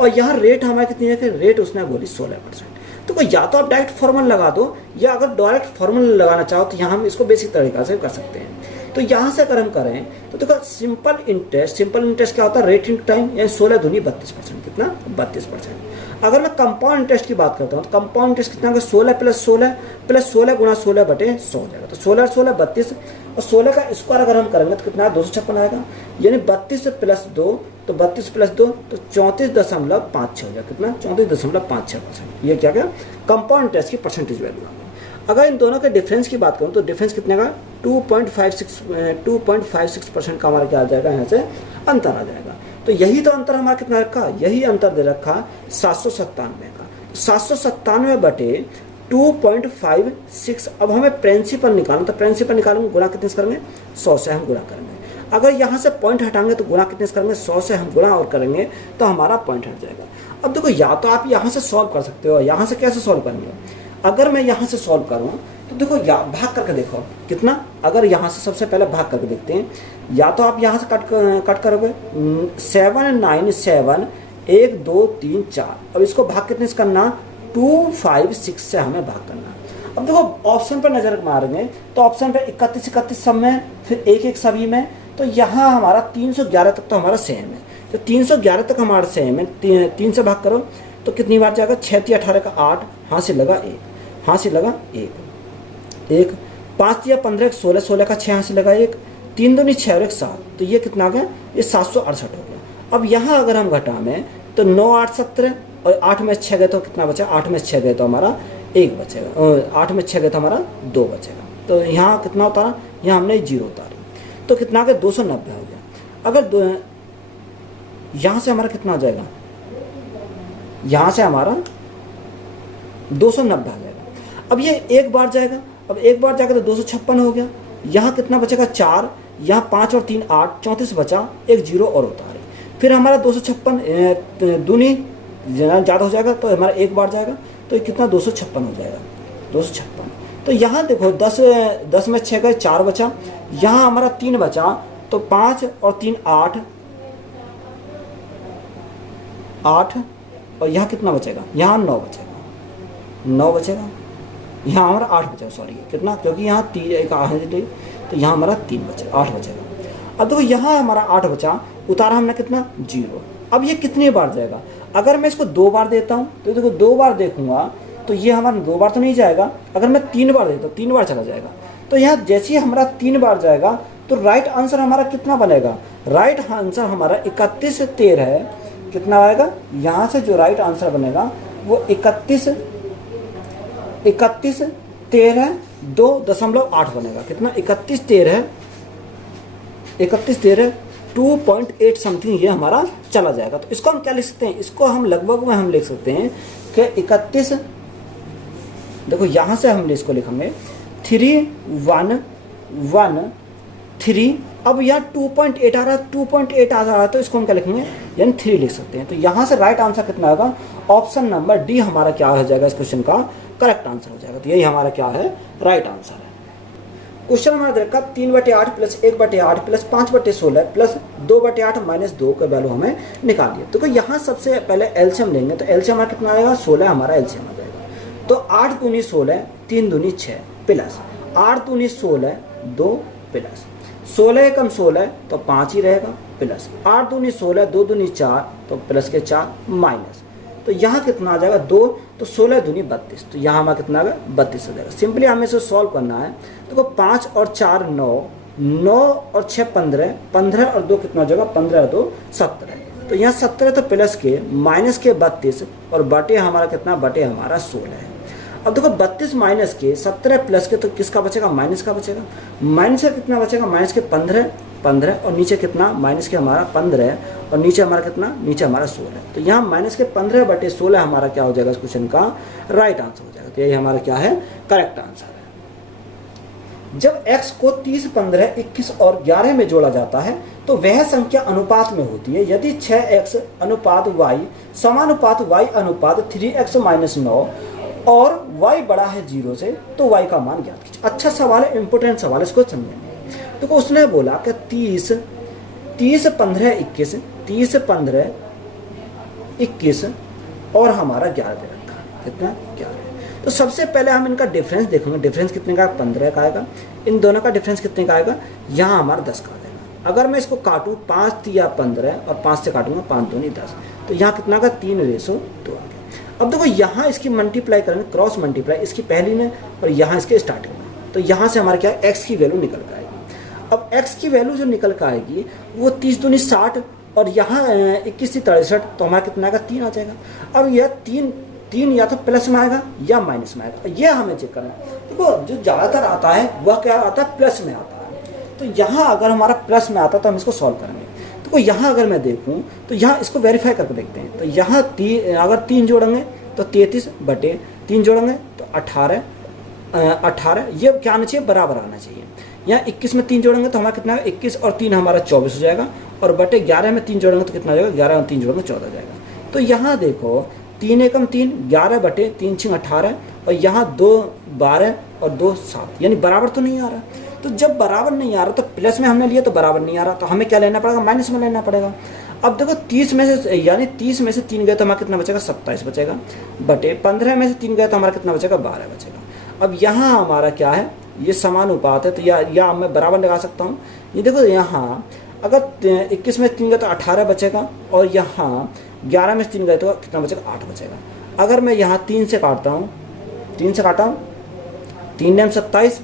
और यहाँ रेट हमारे कितनी है, रेट उसने बोली 16%। तो या तो आप डायरेक्ट फॉर्मूला लगा दो, या अगर डायरेक्ट फॉर्मूला लगाना चाहो तो यहाँ हम इसको बेसिक तरीका से कर सकते हैं। तो यहाँ से अगर हम करें तो देखो सिंपल इंटरेस्ट क्या होता है, रेट इन टाइम, यानी 16 दूनी 32%, कितना 32%। अगर मैं कंपाउंड इंटरेस्ट की बात करता हूँ तो कंपाउंड इंटरेस्ट कितना होगा, 16 प्लस 16 गुणा 16/100 हो जाएगा। तो 16 16 32, और 16 का स्क्वायर अगर हम करेंगे तो कितना 256 आएगा, यानी 32 प्लस 2, तो 32 प्लस 2 तो 34.56 हो जाएगा, कितना 34.56%। ये क्या कंपाउंड इंटरेस्ट की परसेंटेज वैल्यू। अगर इन दोनों के डिफरेंस की बात करूँ तो डिफरेंस कितने का 2.56% का हमारा क्या आ जाएगा, यहाँ से अंतर आ जाएगा। तो यही तो अंतर हमारा कितना रखा, यही अंतर दे रखा 797 का। 797 बटे 2.56। अब हमें प्रिंसिपल निकालना, तो प्रिंसिपल निकालेंगे गुणा कितने से करेंगे, 100 से हम गुणा करेंगे। अगर यहाँ से पॉइंट हटाएंगे तो गुणा कितने से करेंगे, 100 से हम गुणा और करेंगे तो हमारा पॉइंट हट जाएगा। अब देखो या तो आप यहाँ से सॉल्व कर सकते हो, यहाँ से कैसे सॉल्व करेंगे, अगर मैं यहाँ से सॉल्व करूँ तो देखो या भाग करके देखो कितना, अगर यहाँ से सबसे पहले भाग करके देखते हैं, या तो आप यहाँ से कट करोगे 7 9 7 1 2 3 4, अब इसको भाग कितने से करना, 2 5 6 से हमें भाग करना। अब देखो ऑप्शन पर नजर मारेंगे तो ऑप्शन पर 31 सब में, फिर 1 सभी में, तो यहाँ हमारा 311 तक तो हमारा सेम है। तो 311 तक हमारा सेम है, 3 से भाग करो तो कितनी बार जाएगा, 6 3 18 का 8, हाँ से लगा 1, हाँ से लगा 1, 5 या 15 16, 16 का 6 हाँ से लगा 1, 3 दूनी 6 और 1 7, तो ये कितना आ गया, ये 768 हो गया। अब यहाँ अगर हम घटाएं तो 9 8 17 और 8 में 6 गए तो कितना बचा, 8 में 6 गए तो हमारा 1 बचेगा, 8 में 6 गए तो हमारा 2 बचेगा। तो यहाँ कितना उतारा, यहाँ हमने 0 उतारी, तो कितना आ गया 290 हो गया। अगर यहाँ से हमारा कितना हो जाएगा, यहाँ से हमारा 290 आ जाएगा। अब ये एक बार जाएगा, अब एक बार जाएगा तो 256 हो गया। यहाँ कितना बचेगा 4, यहाँ 5 और 3 8, 34 बचा, 1 0 और उतारे। फिर हमारा 256 दूनी ज़्यादा हो जाएगा तो हमारा एक बार जाएगा, तो ये कितना 256 हो जाएगा, 256। तो यहाँ देखो 10 में 6 गए 4 बचा, यहाँ हमारा 3 बचा, तो 5 और 3 8, और यहाँ कितना बचेगा, यहाँ 9 बचेगा, यहाँ हमारा 8 बचेगा, सॉरी कितना, क्योंकि यहाँ 3 एक तो यहाँ हमारा 3 बचेगा, 8 बचेगा। अब देखो यहाँ हमारा 8 बचा, उतारा हमने कितना 0। अब ये कितनी बार जाएगा, अगर मैं इसको 2 बार देता हूँ तो देखो 2 बार देखूंगा तो ये हमारा 2 बार तो नहीं जाएगा, अगर मैं 3 बार देता हूँ 3 बार चला जाएगा। तो यहाँ जैसे ही हमारा 3 बार जाएगा तो राइट आंसर हमारा कितना बनेगा, राइट आंसर हमारा 31 13 है, कितना आएगा, यहाँ से जो राइट आंसर बनेगा वो 31 13 2.8 बनेगा। कितना, 31 13 2.8 समथिंग ये हमारा चला जाएगा। तो इसको हम क्या लिख सकते हैं, इसको हम लगभग में हम लिख सकते हैं कि 31, देखो यहाँ से हम इसको लिखेंगे 3 1 1 3। अब यहाँ 2.8 आ रहा है, 2.8 आ रहा है तो इसको हम क्या लिखेंगे, यानी 3 लिख सकते हैं। तो यहाँ से राइट आंसर कितना होगा, ऑप्शन नंबर डी हमारा क्या हो जाएगा, इस क्वेश्चन का करेक्ट आंसर हो जाएगा। तो यही हमारा क्या है, राइट आंसर है। क्वेश्चन हमारा देखा 3/8 प्लस 1/8 प्लस 5/16 प्लस 2/8 माइनस 2 का वैल्यू हमें निकाल दिया। तो यहाँ सबसे पहले एलसीएम लेंगे, तो एलसीएम हमारा कितना आएगा, 16 हमारा एलसीएम आ जाएगा। तो 8 दूनी 16 3 दूनी 6 प्लस 8 दूनी 16 2 प्लस 16 कम 16 तो 5 ही रहेगा प्लस 8 दूनी 16 2 दूनी 4 तो प्लस के 4 माइनस, तो यहाँ कितना आ जाएगा 2, तो 16 दूनी 32, तो यहाँ हमारा कितना आ गया 32 हो जाएगा। सिंपली हमें इसे सॉल्व करना है। तो 5 और 4 9, 9 और 6 15, 15 और 2 कितना हो जाएगा 15 और 2 17। तो यहाँ 17 तो प्लस के माइनस के 32 और बटे हमारा कितना, बटे हमारा 16 है। अब देखो 32 माइनस के 17 प्लस के तो किसका बचेगा, माइनस का बचेगा। माइनस का कितना बचेगा, माइनस के 15 और नीचे कितना, माइनस के हमारा 15 और नीचे हमारा कितना, नीचे हमारा 16। तो यहाँ माइनस के 15/16 हमारा क्या हो जाएगा, इस क्वेश्चन का राइट आंसर हो जाएगा। तो यही हमारा क्या है, करेक्ट आंसर है। जब x को 30 15 21 और 11 में जोड़ा जाता है तो वह संख्या अनुपात में होती है। यदि 6x अनुपात y समानुपात y अनुपात 3x - 9 और y बड़ा है 0 से तो y का मान ज्ञात कीजिए। अच्छा सवाल है, इंपोर्टेंट सवाल है, इसको समझेंगे। तो उसने बोला कि 30 15 21 30 15 21 और हमारा 11 दे रखा है, कितना 11। तो सबसे पहले हम इनका डिफरेंस देखेंगे। डिफरेंस कितने का, 15 का आएगा। इन दोनों का डिफरेंस कितने का आएगा, यहाँ हमारा 10 का आ जाएगा। अगर मैं इसको काटूँ 5 या 15 और 5 से काटूंगा 5 दूनी 10, तो यहाँ कितना का 3/2 आ गया। अब देखो यहाँ इसकी मल्टीप्लाई करेंगे, क्रॉस मल्टीप्लाई इसकी पहली में और यहाँ इसके स्टार्टिंग में, तो यहाँ से हमारे क्या एक्स की वैल्यू निकल कर आएगी। अब x की वैल्यू जो निकल कर आएगी वो 30 दूनी 60 और यहाँ 21 63, तो हमारा कितना आएगा 3 आ जाएगा। अब यह 3 या तो प्लस में आएगा या माइनस में आएगा, ये हमें चेक करना है। देखो जो ज़्यादातर आता है वह क्या आता है, प्लस में आता है। तो यहाँ अगर हमारा प्लस में आता है तो हम इसको सॉल्व करेंगे। तो यहाँ अगर मैं देखूँ तो यहाँ इसको वेरीफाई करके देखते हैं। तो यहाँ अगर 3 जोड़ेंगे तो 33/3 जोड़ेंगे तो 18, ये क्या आना चाहिए, बराबर आना चाहिए। यहाँ 21 में 3 जोड़ेंगे तो हमारा कितना है, 21 और 3 हमारा 24 हो जाएगा। और बटे 11 में 3 जोड़ेंगे तो कितना हो जाएगा, 11 और 3 जोड़ेंगे 14 हो जाएगा। तो यहाँ देखो 3 एकम 3 11/3 6 18 और यहाँ 2 12 और 2 7, यानी बराबर तो नहीं आ रहा। तो जब बराबर नहीं आ रहा तो प्लस में हमने लिया तो बराबर नहीं आ रहा, तो हमें क्या लेना पड़ेगा, माइनस में लेना पड़ेगा। अब देखो 30 में से यानी 30 में से 3 गए तो हमारा कितना बचेगा, 27 बचेगा। बटे 15 में से 3 गए तो हमारा कितना बचेगा, 12 बचेगा। अब यहाँ हमारा क्या है, ये समानुपात है, तो या मैं बराबर लगा सकता हूँ। ये देखो यहाँ अगर 21 में 3 गए तो 18 बचेगा और यहाँ 11 में 3 गए तो कितना बचेगा, 8 बचेगा। अगर मैं यहाँ 3 से काटता हूँ, 3 से काटा हूँ, 3 नेम 27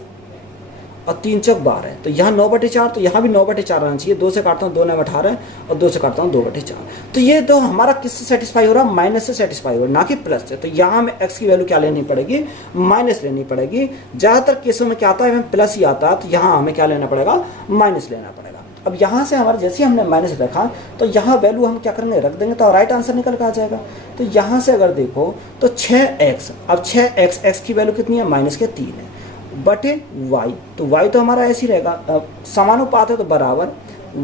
और 3 चौक 12, तो यहाँ 9/4, तो यहाँ भी 9/4 आना चाहिए। 2 से काटता हूँ 2 नेम 18 और 2 से काटता हूँ 2/4। तो ये दो हमारा किससे सेटिस्फाई हो रहा है, माइनस से सेटिस्फाई हो रहा है, ना कि प्लस से। तो यहाँ हमें x की वैल्यू क्या लेनी पड़ेगी, माइनस लेनी पड़ेगी। ज़्यादातर केसों में क्या आता है, हमें प्लस ही आता है, तो यहाँ हमें क्या लेना पड़ेगा, माइनस लेना पड़ेगा। अब यहाँ से हमारा जैसे ही हमने माइनस रखा तो यहाँ वैल्यू हम क्या करेंगे, रख देंगे, तो राइट आंसर निकल कर आ जाएगा। तो यहाँ से अगर देखो तो 6x, अब 6x, x की वैल्यू कितनी है, माइनस के 3 है, बटे y, तो y तो हमारा ऐसे ही रहेगा, समानुपात है तो बराबर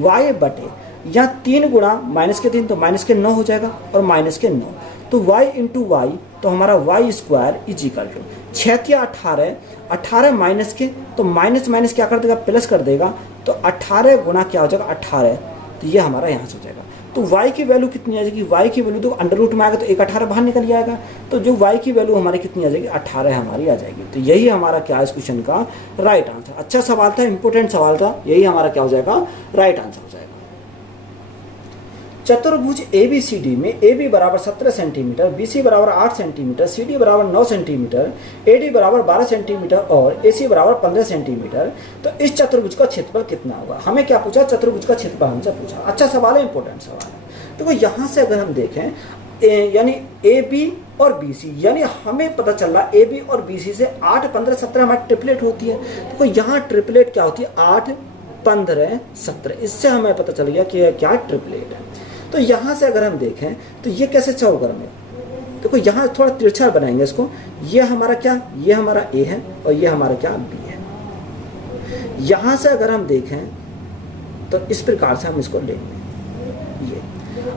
y बटे यहाँ 3 गुणा माइनस के 3 तो माइनस के 9 हो जाएगा और माइनस के 9, तो y इंटू वाई, तो हमारा y square is equal to 6 या 18 माइनस के, तो माइनस माइनस क्या कर देगा, प्लस कर देगा, तो 18 गुणा क्या हो जाएगा 18, तो ये हमारा यहाँ से हो जाएगा। तो y की वैल्यू कितनी आ जाएगी, y की वैल्यू तो अंडर रूट में आएगा तो 1 18 बाहर निकल जाएगा, तो जो y की वैल्यू हमारी कितनी आ जाएगी, 18 हमारी आ जाएगी। तो यही हमारा क्या है इस क्वेश्चन का राइट आंसर। अच्छा सवाल था, इंपोर्टेंट सवाल था, यही हमारा क्या हो जाएगा, राइट आंसर हो जाएगा। चतुर्भुज ABCD में AB बराबर 17 सेंटीमीटर, BC बराबर 8 सेंटीमीटर, CD बराबर 9 सेंटीमीटर, AD बराबर 12 सेंटीमीटर और AC बराबर 15 सेंटीमीटर। तो इस चतुर्भुज का क्षेत्रफल कितना होगा। हमें क्या पूछा, चतुर्भुज का क्षेत्रफल हमसे पूछा। अच्छा सवाल है, इंपॉर्टेंट सवाल है। देखो यहाँ से अगर हम देखें यानी ए बी और बी सी, यानी हमें पता चल रहा है ए बी और बी सी से 8, 15, 17 हमारी ट्रिपलेट होती है। देखो यहाँ ट्रिपलेट क्या होती है 8, 15, 17, इससे हमें पता चल गया कि क्या ट्रिपलेट है। तो यहाँ से अगर हम देखें तो ये कैसे सॉल्व करेंगे, देखो यहाँ थोड़ा तिरछा बनाएंगे इसको, ये हमारा क्या, ये हमारा ए है और ये हमारा क्या बी है। यहाँ से अगर हम देखें तो इस प्रकार से हम इसको लेंगे ये।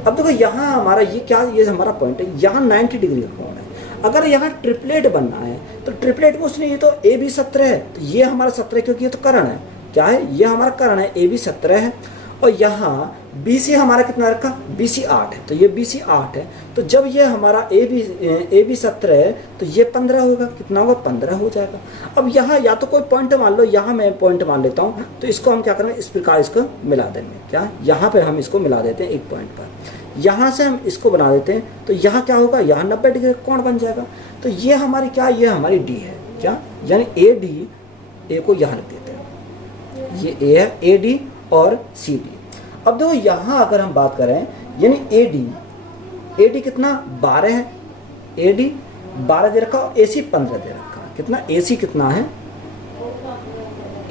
अब देखो यहाँ हमारा ये क्या, ये हमारा पॉइंट है, यहाँ 90 डिग्री का कोण है। अगर यहाँ ट्रिपलेट बनना है तो ट्रिपलेट को उसने, ये तो ए बी 17 है तो ये हमारा 17 क्योंकि ये तो कर्ण है, क्या है ये हमारा कर्ण है, ए बी 17 है और यहाँ बी सी हमारा कितना रखा, बी सी 8 है तो ये बी सी 8 है। तो जब ये हमारा ए बी 17 है तो ये 15 होगा, कितना होगा 15 हो जाएगा। अब यहाँ या तो कोई पॉइंट मान लो, यहाँ मैं पॉइंट मान लेता हूँ, तो इसको हम क्या करेंगे इस प्रकार इसको मिला देंगे, क्या यहाँ पे हम इसको मिला देते हैं एक पॉइंट पर, यहाँ से हम इसको बना देते हैं तो यहाँ क्या होगा, यहाँ 90 डिग्री कोण बन जाएगा। तो ये हमारी क्या, ये हमारी डी है क्या, यानी ए डी, ए को यहाँ रख देते हैं, ये ए है ए डी और सी डी। अब देखो यहाँ अगर हम बात करें यानी ए डी कितना 12 है, ए डी 12 दे रखा और ए सी 15 दे रखा, कितना ए सी कितना है,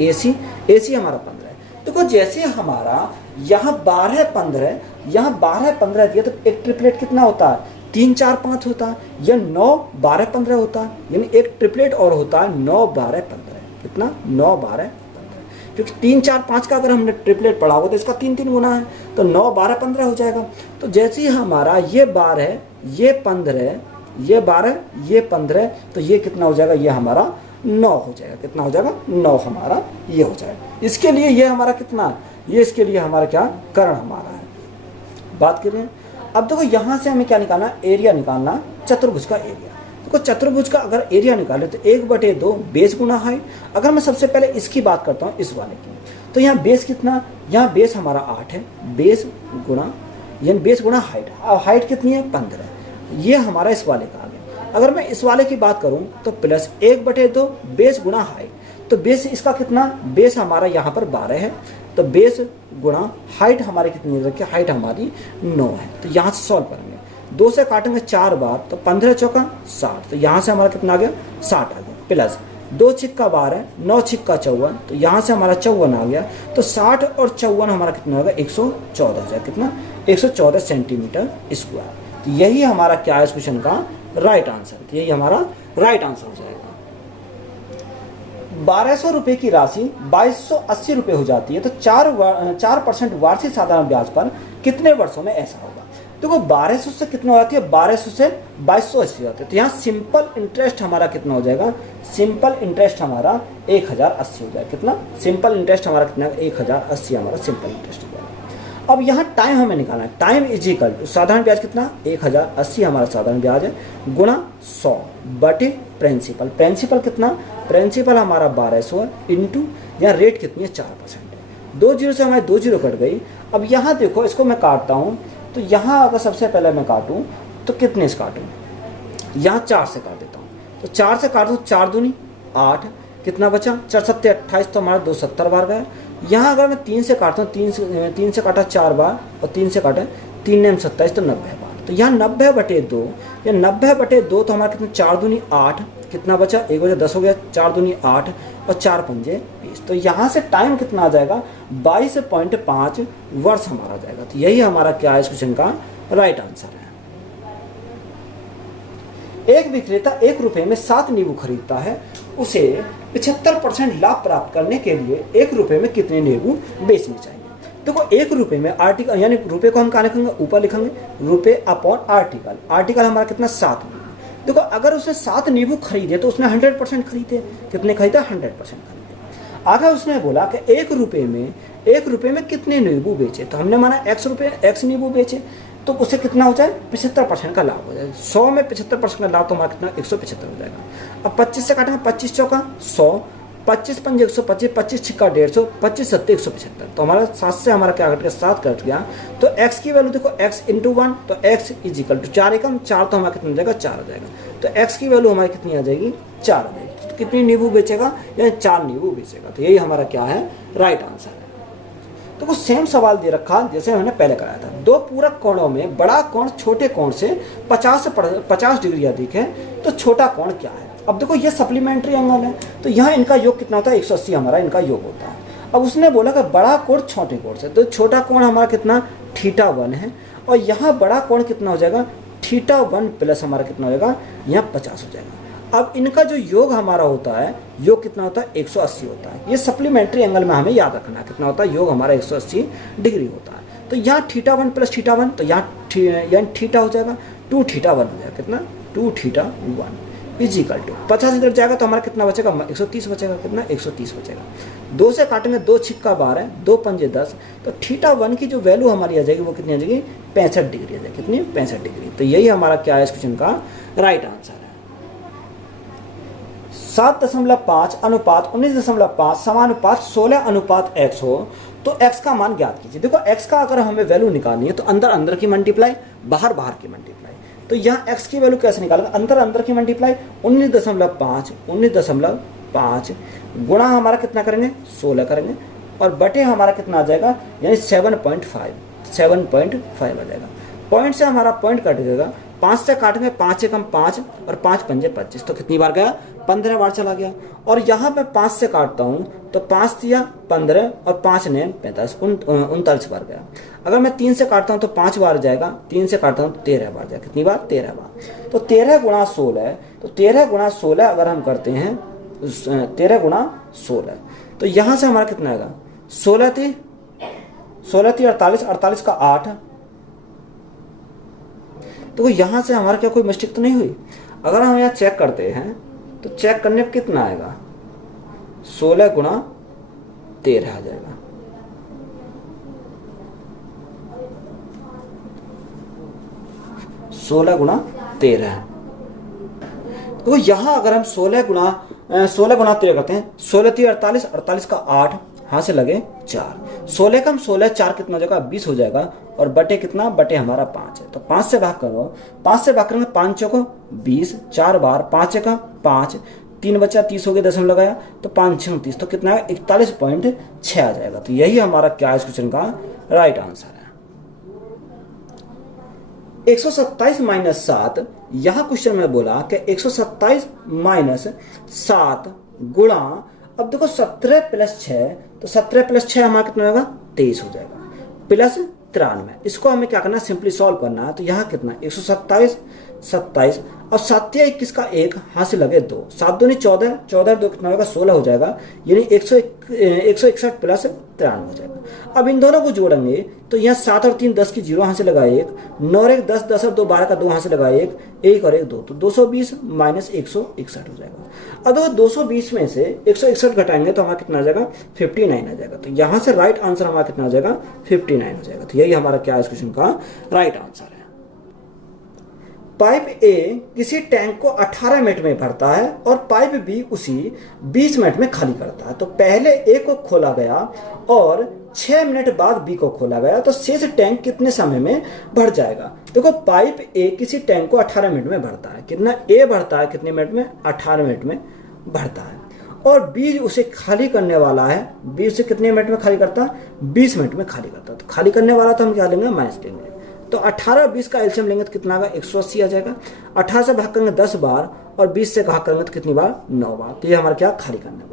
ए सी हमारा 15 है। देखो जैसे हमारा यहाँ 12, 15, यहाँ 12, 15 दिया तो एक ट्रिपलेट कितना होता है 3, 4, 5 होता है, या 9, 12, 15 होता है, यानी एक ट्रिपलेट और होता है 9, 12, 15, कितना 9, 12, 15, क्योंकि 3, 4, 5 का अगर हमने ट्रिपलेट पढ़ा होगा तो इसका 3 गुना है तो 9, 12, 15 हो जाएगा। तो जैसे ही हमारा ये 12, ये 15, ये 12, ये 15, तो ये कितना हो जाएगा, ये हमारा 9 हो जाएगा, कितना हो जाएगा 9 हमारा ये हो जाएगा। इसके लिए ये हमारा कितना है, ये इसके लिए हमारा क्या कर्ण हमारा है। बात करें अब देखो यहाँ से हमें क्या निकालना, एरिया निकालना, चतुर्भुज का एरिया। देखो चतुर्भुज का अगर एरिया निकाले तो 1/2 बेस गुना हाइट। अगर मैं सबसे पहले इसकी बात करता हूँ इस वाले की, तो यहाँ बेस कितना, यहाँ बेस हमारा 8 है, बेस गुना यानी बेस गुना हाइट, हाइट कितनी है 15, ये हमारा इस वाले का आ गया। अगर मैं इस वाले की बात करूँ तो प्लस 1/2 बेस गुना हाइट, तो बेस इसका कितना, बेस हमारा यहाँ पर 12 है तो बेस गुणा हाइट हमारी कितनी रखी, हाइट हमारी 9 है। तो यहाँ से सॉल्व करेंगे, 2 से काटेंगे 4 बार तो 15 चौका 60, तो यहाँ से हमारा कितना आ गया 60 आ गया, प्लस 2 छिक्का 12, 9 छिक्का 54, तो यहाँ से हमारा 54 आ गया। तो 60 और 54 हमारा कितना होगा 114 हो जाएगा, कितना 114 सेंटीमीटर स्क्वायर। तो यही हमारा क्या है इस क्वेश्चन का राइट आंसर, तो यही हमारा राइट आंसर हो जाएगा। 1200 रुपये की राशि 2280 रुपये हो जाती है तो 4% वार्षिक साधारण ब्याज पर कितने वर्षों में ऐसा होगा। देखो 1200 से कितना हो जाती है, 1200 से 2280 जाती है, तो यहाँ सिंपल इंटरेस्ट हमारा कितना हो जाएगा, सिंपल इंटरेस्ट हमारा 1080 हो जाएगा, कितना सिंपल इंटरेस्ट हमारा कितना 1080 हमारा सिंपल इंटरेस्ट हो जाएगा। अब यहाँ टाइम हमें निकालना है, टाइम इज इक्वल टू साधारण ब्याज कितना 1080 हमारा साधारण ब्याज है, गुणा 100 बटे प्रिंसिपल, प्रिंसिपल कितना, प्रिंसिपल हमारा 1200 है, इंटू यहाँ रेट कितनी है 4% है, 2 जीरो से हमारी 2 जीरो कट गई। अब यहाँ देखो इसको मैं काटता हूँ तो यहाँ अगर सबसे पहले मैं काटूँ तो कितने से काटूँ, यहाँ 4 से काट देता हूँ, तो 4 से काटूँ 4 दूनी 8, कितना बचा 4 सत्ते 28, तो हमारा 270 बार गया। यहाँ अगर मैं 3 से काटता हूँ, 3 से काटा 4 बार और 3 से काटा 3 ने 27 तो 90 बार, तो यहाँ 90/2 या 90/2 तो हमारा कितना 4 दूनी 8, कितना बचा 1 बचा 10 हो गया, 4 दूनी 8 और 4 पंजे 20, तो यहाँ से टाइम कितना आ जाएगा 22.5 वर्ष हमारा जाएगा। तो यही हमारा क्या है इस क्वेश्चन का राइट आंसर है। एक विक्रेता 1 रुपये में 7 नींबू खरीदता है, उसे 75% लाभ प्राप्त करने के लिए 1 रुपये में कितने नींबू बेचने चाहिए। देखो 1 रुपये में आर्टिकल यानी रुपये को हम कहाँ लिखेंगे, ऊपर लिखेंगे रुपये अपॉन आर्टिकल, आर्टिकल हमारा कितना 7 नींबू। देखो अगर उसने 7 नींबू खरीदे तो उसने 100% खरीदे, कितने खरीदा 100% खरीदे। अगर उसने बोला कि 1 रुपये में कितने नींबू बेचे, तो हमने माना x नींबू बेचे, तो उससे कितना हो जाए 75% का लाभ हो जाए। 100 में 75% का लाभ तो हमारा कितना 175 हो जाएगा। अब 25 से काटेंगे 25 चौका 100, 25 पंजे 125, 25 छिक्का 150, 25 सत्ते 175, तो हमारा 7 से हमारा क्या कट गया 7 कट गया। तो x की वैल्यू देखो x इंटू 1, तो x इज इक्वल टू 4 एकम 4, तो हमारा कितना हो जाएगा 4 हो जाएगा। तो x की वैल्यू हमारी कितनी आ जाएगी 4 आ जाएगी। तो कितनी नींबू बेचेगा, यानी 4 नींबू बेचेगा। तो यही हमारा क्या है राइट आंसर है। तो कुछ सेम सवाल दे रखा जैसे हमने पहले कराया था। दो पूरक कोणों में बड़ा कोण छोटे कोण से 50 डिग्री अधिक है, तो छोटा कोण क्या है। अब देखो ये सप्लीमेंट्री एंगल है, तो यहाँ इनका योग कितना होता है, 180 हमारा इनका योग होता है। अब उसने बोला कि बड़ा कोण छोटे कोण से, तो छोटा कोण हमारा कितना θ1 है, और यहाँ बड़ा कोण कितना हो जाएगा θ1 प्लस हमारा कितना हो जाएगा, यहाँ 50 हो जाएगा। अब इनका जो योग हमारा होता है, योग कितना होता है 180 होता है। ये सप्लीमेंट्री एंगल में हमें याद रखना है कितना होता है, योग हमारा 180 डिग्री होता है। तो यहाँ θ1 प्लस θ1, तो यहाँ θ हो जाएगा 2θ1 हो जाएगा, कितना 2θ1 इजिकल टू 50 इधर जाएगा तो हमारा कितना बचेगा 130 बचेगा, कितना 130 बचेगा। 2 से काटेंगे, 2 छिक्का 12, 2 पंजे 10, तो θ1 की जो वैल्यू हमारी आ जाएगी वो कितनी आ जाएगी 65 डिग्री आ जाएगी, कितनी 65 डिग्री। तो यही हमारा क्या है इस क्वेश्चन का राइट आंसर है। 7.5 अनुपात 19.5 समानुपात 16 अनुपात x हो तो x का मान ज्ञात कीजिए। देखो x का अगर हमें वैल्यू निकालनी है तो अंदर अंदर की मल्टीप्लाई, बाहर बाहर की मल्टीप्लाई। तो यहाँ x की वैल्यू कैसे निकालेंगे, अंदर अंदर की मल्टीप्लाई 19.5 गुणा हमारा कितना करेंगे 16 करेंगे, और बटे हमारा कितना आ जाएगा यानी 7.5 आ जाएगा। पॉइंट से हमारा पॉइंट कट जाएगा, 5 से काटेंगे 5 एकम 5 और 5 पंजे 25, तो कितनी बार गया 15 बार चला गया। और यहाँ पे 5 से काटता हूँ तो 5 दिया 15 और 5 ने 45 39 बार गया। अगर मैं 3 से काटता हूँ तो 5 बार जाएगा, 3 से काटता हूँ तो 13 बार जाएगा, कितनी बार 13 बार। तो 13 गुणा 16, तो 13 गुणा 16 अगर हम करते हैं 13 गुणा 16, तो यहाँ से हमारा कितना आएगा 16 थी 48, 48 का 8। तो यहाँ से हमारा क्या कोई मिस्टेक तो नहीं हुई। अगर हम यहाँ चेक करते हैं तो चेक करने पर कितना आएगा 16 गुणा 13 आ जाएगा। सोलह गुणा 13। तो यहाँ अगर हम 16 गुणा 13 करते हैं, 16 थी 48, 48 का 8, हाथ से लगे 4, 16 कम 16 4 कितना हो जाएगा 20 हो जाएगा, और बटे कितना बटे हमारा 5 है। तो 5 से भाग करो, 5 से भाग करेंगे 5 चौको 20, 4 बार 5 का 5, 3 बचा 30 हो गया, दशम लगाया तो 5 6 30, तो कितना है 41.6 आ जाएगा। तो यही हमारा क्या इस क्वेश्चन का राइट आंसर है। 127 माइनस 7, यहाँ क्वेश्चन में बोला कि 127 माइनस 7 गुणा, अब देखो 17 प्लस 6, तो 17 प्लस 6 हमारा कितना होगा 23 हो जाएगा, प्लस 93। इसको हमें क्या करना है सिंपली सॉल्व करना है। तो यहाँ कितना 127 27, अब 7 या 21 का 1 हाथ से लगे 2, 7 दूनी 14, 14 2 कितना होगा 16 हो जाएगा, यानी 161 प्लस 93 हो जाएगा। अब इन दोनों को जोड़ेंगे तो यहाँ 7 और 3 10 की 0 हाथ से लगा 1, 9 और 1 10, 10 और 2 12 का 2 हाथ से लगा 1, 1 और 1 2, तो 220 माइनस 161 हो जाएगा। अब देखो 220 में से 161 घटाएंगे तो हमारा कितना आ जाएगा 59 आ जाएगा। तो यहाँ से राइट आंसर हमारा कितना हो जाएगा 59 हो जाएगा। तो यही हमारा क्या है इस क्वेश्चन का राइट आंसर है। पाइप ए किसी टैंक को 18 मिनट में भरता है और पाइप बी उसी 20 मिनट में खाली करता है। तो पहले ए को खोला गया और 6 मिनट बाद बी को खोला गया, तो शेष टैंक कितने समय में भर जाएगा। देखो पाइप ए किसी टैंक को 18 मिनट में भरता है, कितना ए भरता है कितने मिनट में 18 मिनट में भरता है, और बी उसे खाली करने वाला है, बी उसे कितने मिनट में खाली करता है 20 मिनट में खाली करता है। तो खाली करने वाला तो हम क्या लेंगे माइनस लेंगे, तो 18 और 20 का एलसीएम लेंगे तो कितना आएगा 180 आ जाएगा। 18 से भाग करेंगे 10 बार और 20 से भाग करेंगे तो कितनी बार 9 बार। तो ये हमारा क्या खाली करने वाला है।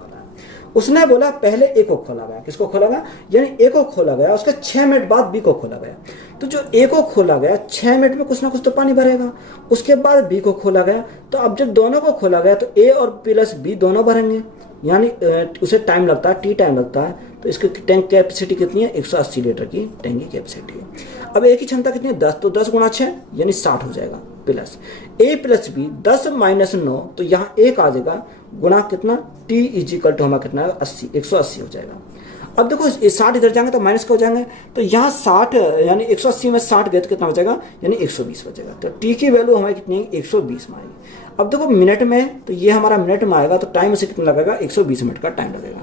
उसने बोला पहले ए को खोला गया, किसको खोला गया यानी ए को खोला गया, उसके 6 मिनट बाद बी को खोला गया। तो जो ए को खोला गया 6 मिनट में कुछ ना कुछ तो पानी भरेगा, उसके बाद बी को खोला गया, तो अब जब दोनों को खोला गया तो ए और प्लस बी दोनों भरेंगे, यानी उसे टाइम लगता है टी टाइम लगता है। तो इसकी टैंक कैपेसिटी कितनी है 180 लीटर की टैंक की कैपेसिटी है। अब ए की क्षमता कितनी है 10, तो 10 गुणा 6 यानी 60 हो जाएगा, प्लस ए प्लस बी 10 माइनस 9, तो यहाँ 1 आ जाएगा, गुणा कितना टी इजिकल टू हमारा कितना 80 180 हो जाएगा। अब देखो 60 इधर जाएंगे तो माइनस का हो जाएंगे, तो यहाँ 60 यानी 180 में 60 गए तो कितना हो जाएगा यानी 120 हो जाएगा। तो टी की वैल्यू हमारी कितनी 120 में आएगी। अब देखो मिनट में, तो ये हमारा मिनट में आएगा, तो टाइम से कितना लगेगा 120 मिनट का टाइम लगेगा।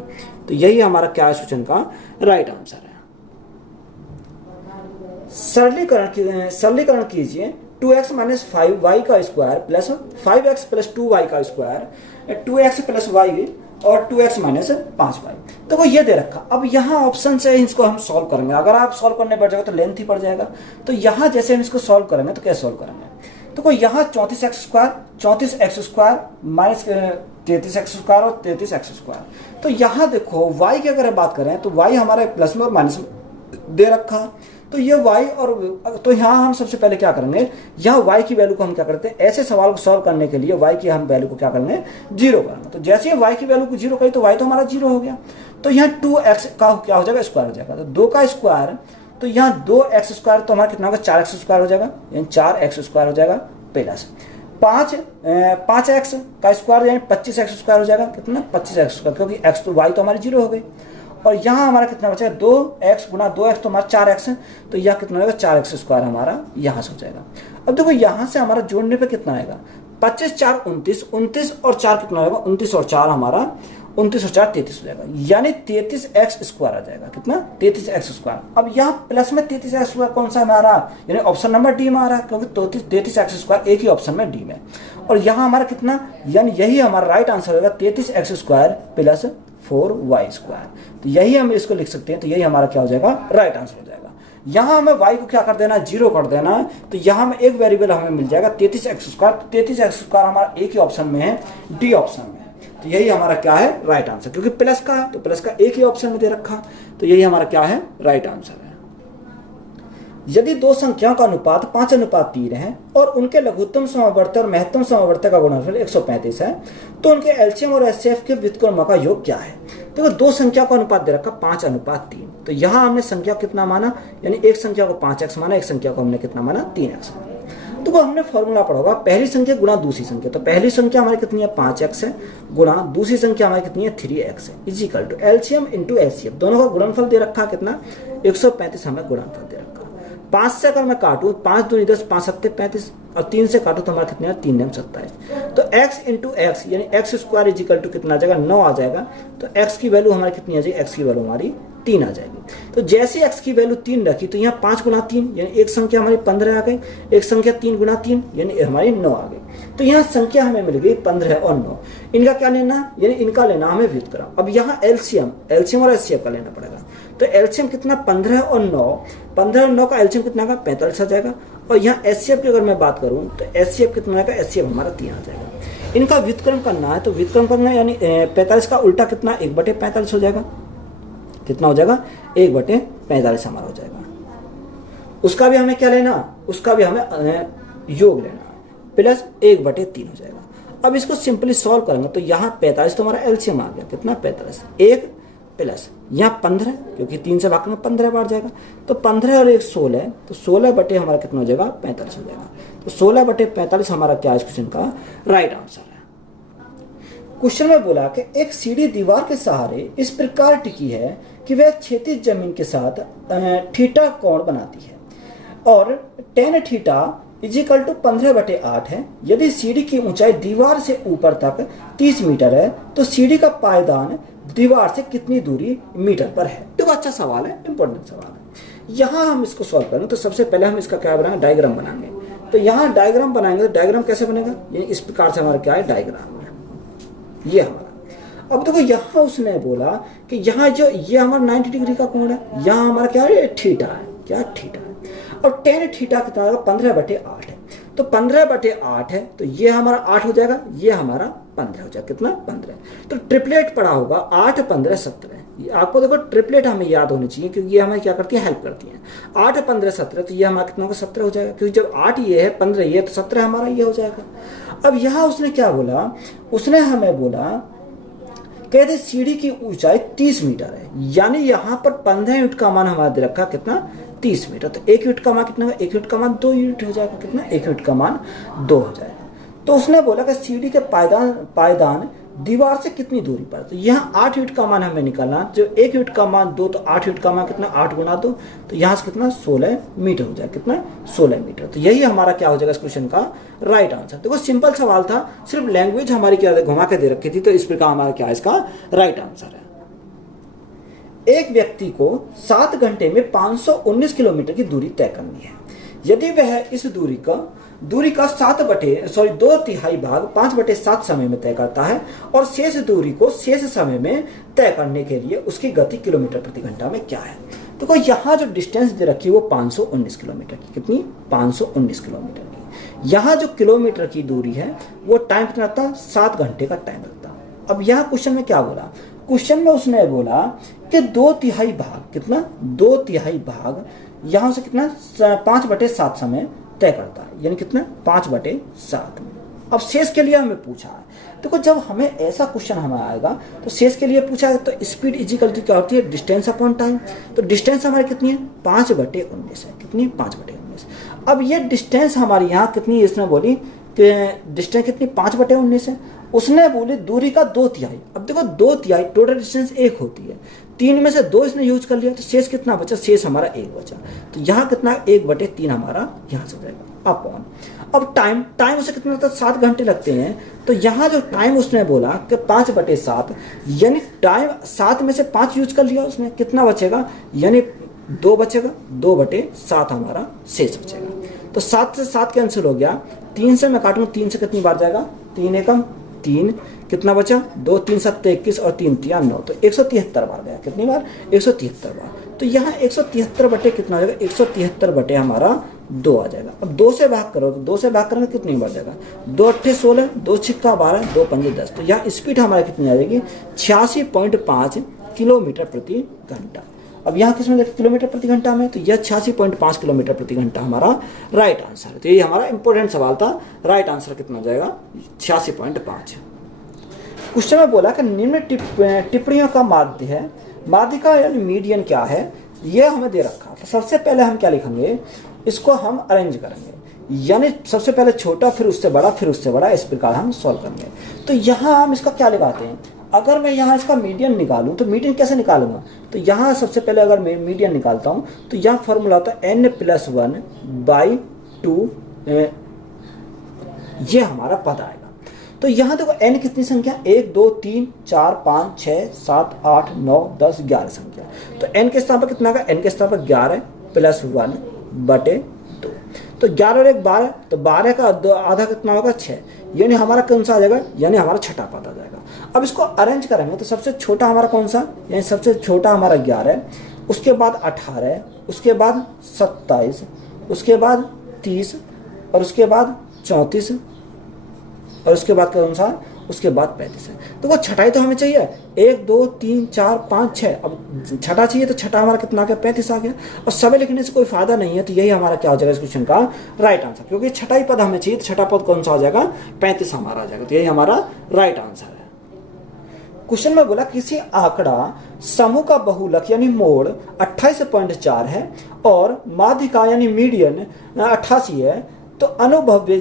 तो यही हमारा क्या क्वेश्चन का राइट आंसर है। सरलीकरण कीजिए 2x माइनस 5y का square plus 5x plus 2y का स्क्वायर, 2x प्लस y और 2x माइनस 5y। तो ये दे रखा। अब यहाँ ऑप्शन से इसको हम सॉल्व करेंगे। अगर आप सॉल्व करने बैठ जाएगा तो लेंथ ही पड़ जाएगा। तो यहाँ जैसे हम इसको सॉल्व करेंगे तो कैसे सॉल्व करेंगे, तो यहाँ 34x² माइनस 33x² और 33x²। तो यहाँ देखो y की अगर बात करें तो y हमारे प्लस में और माइनस में दे रखा। तो ये y और तो यहाँ हम सबसे पहले क्या करेंगे, यहाँ y की वैल्यू को हम क्या करते हैं, ऐसे सवाल को सॉल्व करने के लिए y की हम वैल्यू को क्या करेंगे, 0 करेंगे। तो जैसे ही y की वैल्यू को 0 करी तो y तो हमारा 0 हो गया। तो यहाँ 2x का क्या हो जाएगा, स्क्वायर हो जाएगा। तो 2 का स्क्वायर, तो यहाँ 2x² तो हमारा कितना होगा, 4x² हो जाएगा, यानी 4x² हो जाएगा प्लस 5x का स्क्वायर यानी 25x² हो जाएगा, कितना 25x², क्योंकि x तो y तो हमारी 0 हो गई। और यहाँ हमारा कितना बचेगा, 2x गुना 2x तो हमारा 4x है। तो यह कितना होगा, 4x² हमारा यहाँ से हो जाएगा। अब देखो यहाँ से हमारा जोड़ने पे कितना आएगा, 25 4 29, 29 और 4 कितना होगा, 29 और 4 हमारा 29 और 4 33 हो जाएगा, यानी 33x² आ जाएगा, कितना 33x²। अब यहाँ प्लस में 33x² कौन सा हमारा, यानी ऑप्शन नंबर डी में आ रहा है, क्योंकि 33x² एक ही ऑप्शन में डी में। और यहाँ हमारा कितना, यानी यही हमारा राइट आंसर होगा 33x² प्लस 4y²। तो यही हम इसको लिख सकते हैं। तो यही हमारा क्या हो जाएगा, राइट आंसर हो जाएगा। यहाँ हमें y को क्या कर देना, 0 कर देना। तो यहाँ में एक वेरिएबल हमें मिल जाएगा 33x²। तो 33x² हमारा एक ही ऑप्शन में है, डी ऑप्शन में। तो यही हमारा क्या है, राइट आंसर, क्योंकि प्लस का है तो प्लस का एक ही ऑप्शन में दे रखा। तो यही हमारा क्या है, राइट आंसर है। यदि दो संख्याओं का अनुपात 5:3 है और उनके लघुत्तम समवर्ती और महत्तम समवर्ती का गुणनफल 135 है, तो उनके एलसीएम और एचसीएफ के व्युत्क्रमों का योग क्या है। तो दो संख्या का अनुपात दे रखा 5:3। तो यहाँ हमने संख्या कितना माना, यानी एक संख्या को 5x माना, एक संख्या को हमने कितना माना, 3x। तो वो हमने फॉर्मूला पढ़ा होगा, पहली संख्या गुणा दूसरी संख्या। तो पहली संख्या हमारी कितनी है, 5x है, गुणा दूसरी संख्या हमारी कितनी है, 3x है, is equal to LCM into HCF. दोनों का गुणनफल दे रखा कितना, 135 हमें गुणनफल दे रखा। 5 से अगर मैं काटूं, 5 दूनी 10, 5 सत्ते 35, और 3 से काटूं तो हमारा कितना है, 3 9 27। तो x इंटू एक्स यानी x² इजिकल टू कितना आ जाएगा, 9 आ जाएगा। तो x की वैल्यू हमारी कितनी आ जाएगी, x की वैल्यू हमारी 3 आ जाएगी। तो जैसे x की वैल्यू 3 रखी तो यहाँ 5 गुना 3 यानी एक संख्या हमारी 15 आ गई, एक संख्या 3 गुना 3 यानी हमारी 9 आ गई। तो यहाँ संख्या हमें मिल गई 15 और 9। इनका क्या लेना, यानी इनका लेना हमें व्युत्क्रम। अब यहाँ एलसीएम और एचसीएफ का लेना पड़ेगा। तो एलसीएम कितना, 15 और 9, 15 और 9 का एलसीएम कितना का 45 आ जाएगा। और यहाँ एचसीएफ की अगर मैं बात करूँ तो एचसीएफ कितना आएगा, एचसीएफ हमारा 3 आ जाएगा। इनका व्युत्क्रम करना है, तो व्युत्क्रम करना है, यानी 45 का उल्टा कितना, 1/45 हो जाएगा। कितना हो जाएगा, 1/45 हमारा हो जाएगा। उसका भी हमें क्या लेना, उसका भी हमें योग लेना, प्लस 1/3 हो जाएगा। अब इसको सिंपली सॉल्व करेंगे तो यहाँ 45 तो हमारा एलसीएम आ गया, कितना 45, 1 प्लस यहाँ 15, क्योंकि 3 से भाग में 15 बार जाएगा। तो 15 और 1 16, तो 16 बटे हमारा कितना हो जाएगा, 45 हो जाएगा। तो 16/45 हमारा क्या है, इस क्वेश्चन का राइट आंसर है। क्वेश्चन में बोला कि एक सीढ़ी दीवार के सहारे इस प्रकार टिकी है कि वह क्षैतिज जमीन के साथ थीटा कोण बनाती है और tan थीटा इजिकल टू 15/8 है। यदि सीढ़ी की ऊंचाई दीवार से ऊपर तक 30 मीटर है तो सीढ़ी का पायदान दीवार से कितनी दूरी मीटर पर है। तो अच्छा सवाल है, इंपॉर्टेंट सवाल है। यहाँ हम इसको सॉल्व करें तो सबसे पहले हम इसका क्या बनाएंगे, डायग्राम बनाएंगे। तो यहाँ डायग्राम बनाएंगे तो डायग्राम कैसे बनेगा, ये इस प्रकार से हमारा क्या है, डायग्राम है ये हमारा। अब देखो यहाँ उसने बोला कि यहाँ जो ये हमारा 90 डिग्री का कोण है, यहाँ हमारा क्या है, थीटा है, क्या थीटा है। और tan थीटा कितना होगा, 15/8 है। तो 15/8 है तो ये हमारा 8 हो जाएगा, ये हमारा 15 हो जाएगा, कितना 15। तो ट्रिपलेट पड़ा होगा 8 15 17। आपको देखो ट्रिपलेट हमें याद होनी चाहिए क्योंकि ये हमें क्या करती है, हेल्प करती है। 8 15 17, तो ये हमारा कितना होगा, 17 हो जाएगा, क्योंकि जब 8 ये है, 15 ये, तो 17 हमारा ये हो जाएगा। अब यहाँ उसने क्या बोला, उसने हमें बोला कहते सीढ़ी की ऊंचाई 30 मीटर है, यानी यहाँ पर 15 यूनिट का मान हमारा दे रखा, कितना 30 मीटर। तो 1 यूनिट का मान कितना होगा, 1 यूनिट का मान 2 यूनिट हो जाएगा, कितना 1 यूनिट का मान 2 हो जाएगा। तो उसने बोला कि सीढ़ी के पायदान दीवार से कितनी दूरी पर। तो यहाँ 8 यूनिट का मान हमें निकालना, जो 1 यूनिट का मान 2, तो 8 यूनिट का मान कितना, 8 गुना 2, तो यहाँ से कितना 16 मीटर हो जाएगा, कितना 16 मीटर। तो यही हमारा क्या हो जाएगा इस क्वेश्चन का राइट आंसर। देखो सिंपल सवाल था, सिर्फ लैंग्वेज हमारी क्या घुमा के दे रखी थी, तो इस प्रकार हमारा क्या है, इसका राइट आंसर है। एक व्यक्ति को 7 घंटे में 519 किलोमीटर की दूरी तय करनी है। यदि वह इस दूरी का दूरी का 2/3 भाग 5/7 समय में तय करता है और शेष दूरी को शेष समय में तय करने के लिए उसकी गति किलोमीटर प्रति घंटा में क्या है। देखो यहाँ जो डिस्टेंस दे रखी है वो 519 किलोमीटर की, कितनी 519 किलोमीटर की। यहाँ जो किलोमीटर की दूरी है वो टाइम कितना लगता, 7 घंटे का टाइम लगता। अब यहाँ क्वेश्चन में क्या बोला, क्वेश्चन में उसने बोला कि 2/3 भाग, कितना 2/3 भाग यहाँ से कितना 5/7 समय तय करता है, यानी कितना 5/7। अब शेष के लिए हमें पूछा है। देखो जब हमें ऐसा क्वेश्चन हमें आएगा तो शेष के लिए पूछा है, तो स्पीड इजिकल टू क्या होती है, डिस्टेंस अपॉन टाइम। तो डिस्टेंस हमारी कितनी है, 5/19 है, कितनी 5/19। अब ये डिस्टेंस हमारी यहाँ कितनी है, इसने बोली कि डिस्टेंस कितनी 5/19 है, उसने बोली दूरी का 2/3। अब देखो 2/3 टोटल डिस्टेंस 1 होती है, 3 में से 2 इसने यूज कर लिया, तो शेष कितना बचा, शेष हमारा 1 बचा। तो यहाँ कितना 1/3 हमारा यहाँ से जाएगा अपॉन। अब टाइम उसे कितना लगता है, 7 घंटे लगते हैं। तो यहाँ जो टाइम उसने बोला कि 5/7, यानी टाइम 7 में से 5 यूज कर लिया उसने, कितना बचेगा, यानी 2 बचेगा, 2/7 हमारा शेष बचेगा। तो 7 से 7 कैंसिल हो गया, 3 से मैं काटूँ, 3 से कितनी बार जाएगा, 3 एकम 3, कितना बचा 2 3 7 21 और 3 3 9, तो 173 बार गया, कितनी बार 173 बार। तो यहाँ 173 बटे कितना हो जाएगा, 173 बटे हमारा 2 आ जाएगा। अब 2 से भाग करो, तो 2 से भाग करेंगे कितनी बार जाएगा, 2 8 16, 2 6 12, 2 5 10। तो यहाँ स्पीड हमारा कितनी आ जाएगी, 86.5 किलोमीटर प्रति घंटा। अब यहाँ किसमें किलोमीटर प्रति घंटा में, तो यह 86.5 किलोमीटर प्रति घंटा हमारा राइट आंसर है। तो ये हमारा इंपॉर्टेंट सवाल था, राइट आंसर कितना हो जाएगा 86.5। क्वेश्चन में बोला कि निम्न टिप्पणियों का माध्य है, माध्य का यानी मीडियन क्या है, ये हमें दे रखा। तो सबसे पहले हम क्या लिखेंगे, इसको हम अरेंज करेंगे, यानी सबसे पहले छोटा फिर उससे बड़ा फिर उससे बड़ा, इस प्रकार हम सॉल्व करेंगे। तो यहाँ हम इसका क्या लगाते हैं, अगर मैं यहाँ इसका मीडियन निकालूं तो मीडियन कैसे निकालूंगा, तो यहाँ सबसे पहले अगर मैं मीडियन निकालता हूँ तो यहाँ फॉर्मूला होता है n+1/2, ये हमारा पद आएगा। तो यहाँ देखो n कितनी संख्या, 1 2 3 4 5 6 7 8 9 10 11 संख्या। तो n के स्थान पर कितना का, n के स्थान पर 11 + 1/2। तो 11 और 1 12, तो 12 का आधा कितना होगा 6, यानी हमारा कौन सा आ जाएगा, यानी हमारा छठा पद आ जाएगा। अब इसको अरेंज करेंगे तो सबसे छोटा हमारा कौन सा, यानी सबसे छोटा हमारा 11, उसके बाद 18, उसके बाद 27, उसके बाद 30 और उसके बाद 34 और उसके बाद कौन सा, उसके बाद 35 है। तो वो छठाई तो हमें चाहिए, 1 2 3 4 5 6, अब छठा चाहिए, तो छठा हमारा कितना आ गया 35 आ गया। और सभी लिखने से कोई फायदा नहीं है, तो यही हमारा क्या हो जाएगा इस क्वेश्चन का राइट आंसर, क्योंकि छठाई पद हमें चाहिए, तो छठा पद कौन सा आ जाएगा 35 हमारा आ जाएगा। तो यही हमारा राइट आंसर है। क्वेश्चन में बोला किसी आंकड़ा समूह का बहुलक यानी मोड 28.4 है और माध्यिका यानी मीडियन 88 है, तो अनुभव्य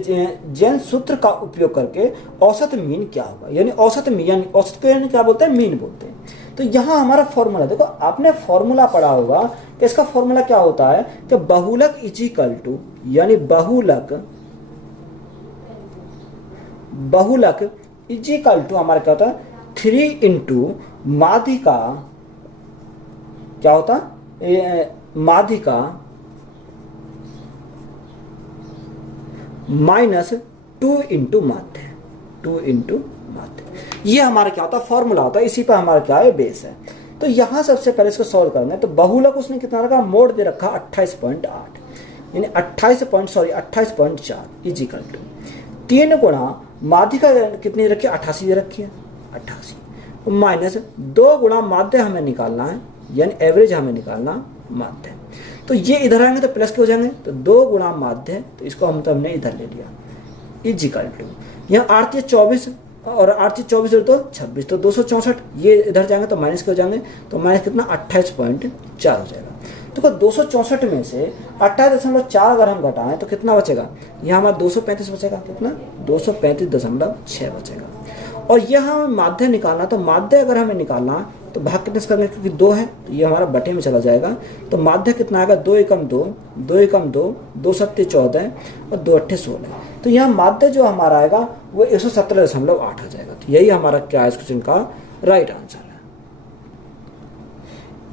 जैन सूत्र का उपयोग करके औसत मीन क्या होगा, यानी औसत मीन, औसत को यानी क्या बोलते हैं, मीन बोलते हैं। तो यहाँ हमारा फॉर्मूला देखो, आपने फॉर्मूला पढ़ा होगा कि इसका फॉर्मूला क्या होता है कि बहुलक इजिकल टू, यानी बहुलक इजिकल टू हमारा क्या होता है 3 × माध्यिका, क्या होता है माध्यिका -2 × माध्य, 2 × माध्य, ये हमारा क्या होता है फॉर्मूला होता है, इसी पर हमारा क्या है बेस है। तो यहाँ सबसे पहले इसको सॉल्व करेंगे। तो बहुलक उसने कितना रखा, मोड दे रखा 28.8, यानी 28.4 इजिकल टू 3 × माध्यिका कितनी रखी है 88 दे रखी है, 88 -2 × माध्य हमें निकालना है, यानी एवरेज हमें निकालना माध्य। तो ये इधर आएंगे तो प्लस के हो जाएंगे, तो 2 × माध्य, तो इसको हम तो हमने इधर ले लिया इजिकल टू, यहाँ 8 24 और 8 24 तो 26, तो 264, ये इधर जाएंगे तो माइनस के हो जाएंगे, तो माइनस कितना 28.4 हो जाएगा। तो 264 में से 28.4 अगर हम घटाएं तो कितना बचेगा, यहाँ हमारा 235 बचेगा, कितना 235.6 बचेगा। और यह हमें माध्य निकालना, तो माध्य अगर हमें निकालना तो भाग कितने से करेंगे, क्योंकि 2 है तो ये हमारा बटे में चला जाएगा। तो माध्य कितना आएगा 2 एकम 2, 2 एकम 2, 2 सत्ते 14 और 2 अट्ठे 16। तो यहाँ माध्य जो हमारा आएगा वो 117.8 आ जाएगा। तो यही हमारा क्या है इस क्वेश्चन का राइट आंसर है।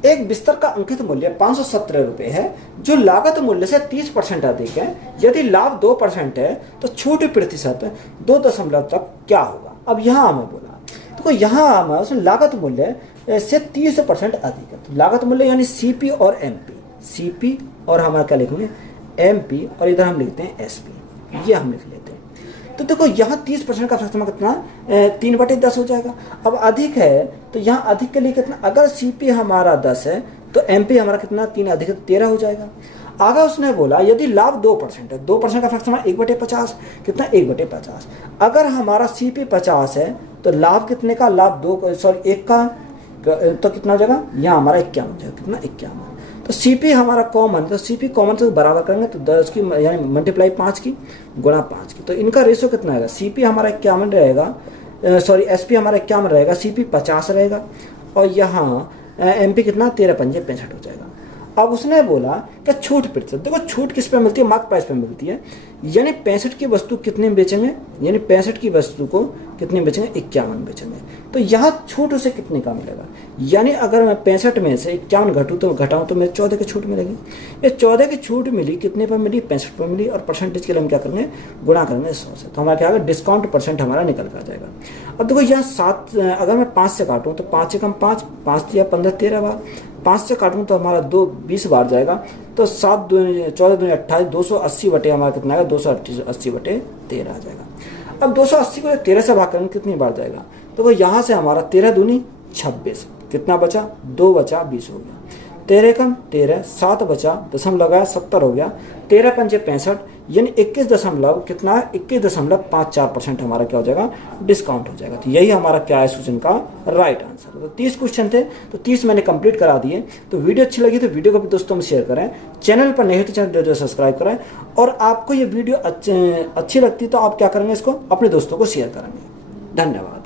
एक बिस्तर का अंकित मूल्य 517 रुपये है जो लागत मूल्य से 30% अधिक है। यदि लाभ 2% है तो छूट प्रतिशत 2 तक क्या होगा। अब यहाँ हमें बोला, तो यहाँ हमें उसमें लागत मूल्य से 30% अधिक है। तो लागत मूल्य यानी सीपी और एमपी, सीपी और हमारा क्या लिखेंगे एमपी, और इधर हम लिखते हैं एसपी, ये हम लिख लेते हैं। तो देखो यहाँ 30% का फ्रैक्शन कितना 3/10 हो जाएगा। अब अधिक है तो यहाँ अधिक के लिए कितना, अगर सीपी हमारा 10 है तो एमपी हमारा कितना 3 अधिक 13 हो जाएगा। आगे उसने बोला यदि लाभ 2% है, 2% का फ्रैक्शन 1/50 कितना 1/50। अगर हमारा सीपी 50 है तो लाभ कितने का, लाभ 1 का तो कितना हो जाएगा, यहाँ हमारा 51 हो जाएगा, कितना 51। तो सीपी हमारा कॉमन, तो सीपी कॉमन से बराबर करेंगे तो 10 की यानी मल्टीप्लाई 5 की गुणा 5 की, तो इनका रेशो कितना आएगा, सीपी हमारा 51 रहेगा, सॉरी एसपी हमारा 51 रहेगा, सीपी 50 रहेगा, और यहाँ एमपी कितना 13×5 = 65 हो जाएगा। अब उसने बोला कि छूट प्रतिशत, देखो छूट किस पे मिलती है, मार्क प्राइस पे मिलती है, यानी 65 की वस्तु कितने में बेचेंगे, यानी 65 की वस्तु को कितने में बेचेंगे 51 बेचेंगे। तो यहाँ छूट उसे कितने का मिलेगा, यानी अगर मैं 65 में से 51 घटाऊँ तो मेरे 14 की छूट मिलेगी। ये 14 की छूट मिली कितने पर मिली, 65 पर मिली, और परसेंटेज के लिए हम क्या करेंगे गुणा करेंगे 100 से, तो हमारा क्या होगा डिस्काउंट परसेंट हमारा निकल कर जाएगा। अब देखो यहाँ 7 अगर मैं 5 से काटूँ तो 5 से कम 5, 5 या 15 13 बार, 5 से काटूँ तो हमारा 20 बार जाएगा, तो 7 14 दूनी 28, 280 बटे हमारा कितना आएगा 280/13 आ जाएगा। अब 280 को 13 से भाग करेंगे कितनी बार जाएगा, तो वो यहाँ से हमारा 13 दूनी 26, कितना बचा 2 बचा 20 हो गया, 13 कम 13, 7 बचा दशमलव लगाया 70 हो गया, 13×5 = 65, यानी 21 दशमलव कितना 21.54% हमारा क्या हो जाएगा डिस्काउंट हो जाएगा। तो यही हमारा क्या है सूचन का राइट आंसर। तो 30 क्वेश्चन थे, तो 30 मैंने कंप्लीट करा दिए। तो वीडियो अच्छी लगी तो वीडियो को भी दोस्तों में शेयर करें, चैनल पर नहीं तो चैनल को सब्सक्राइब करें, और आपको ये वीडियो अच्छी लगती तो आप क्या करेंगे इसको अपने दोस्तों को शेयर करेंगे। धन्यवाद।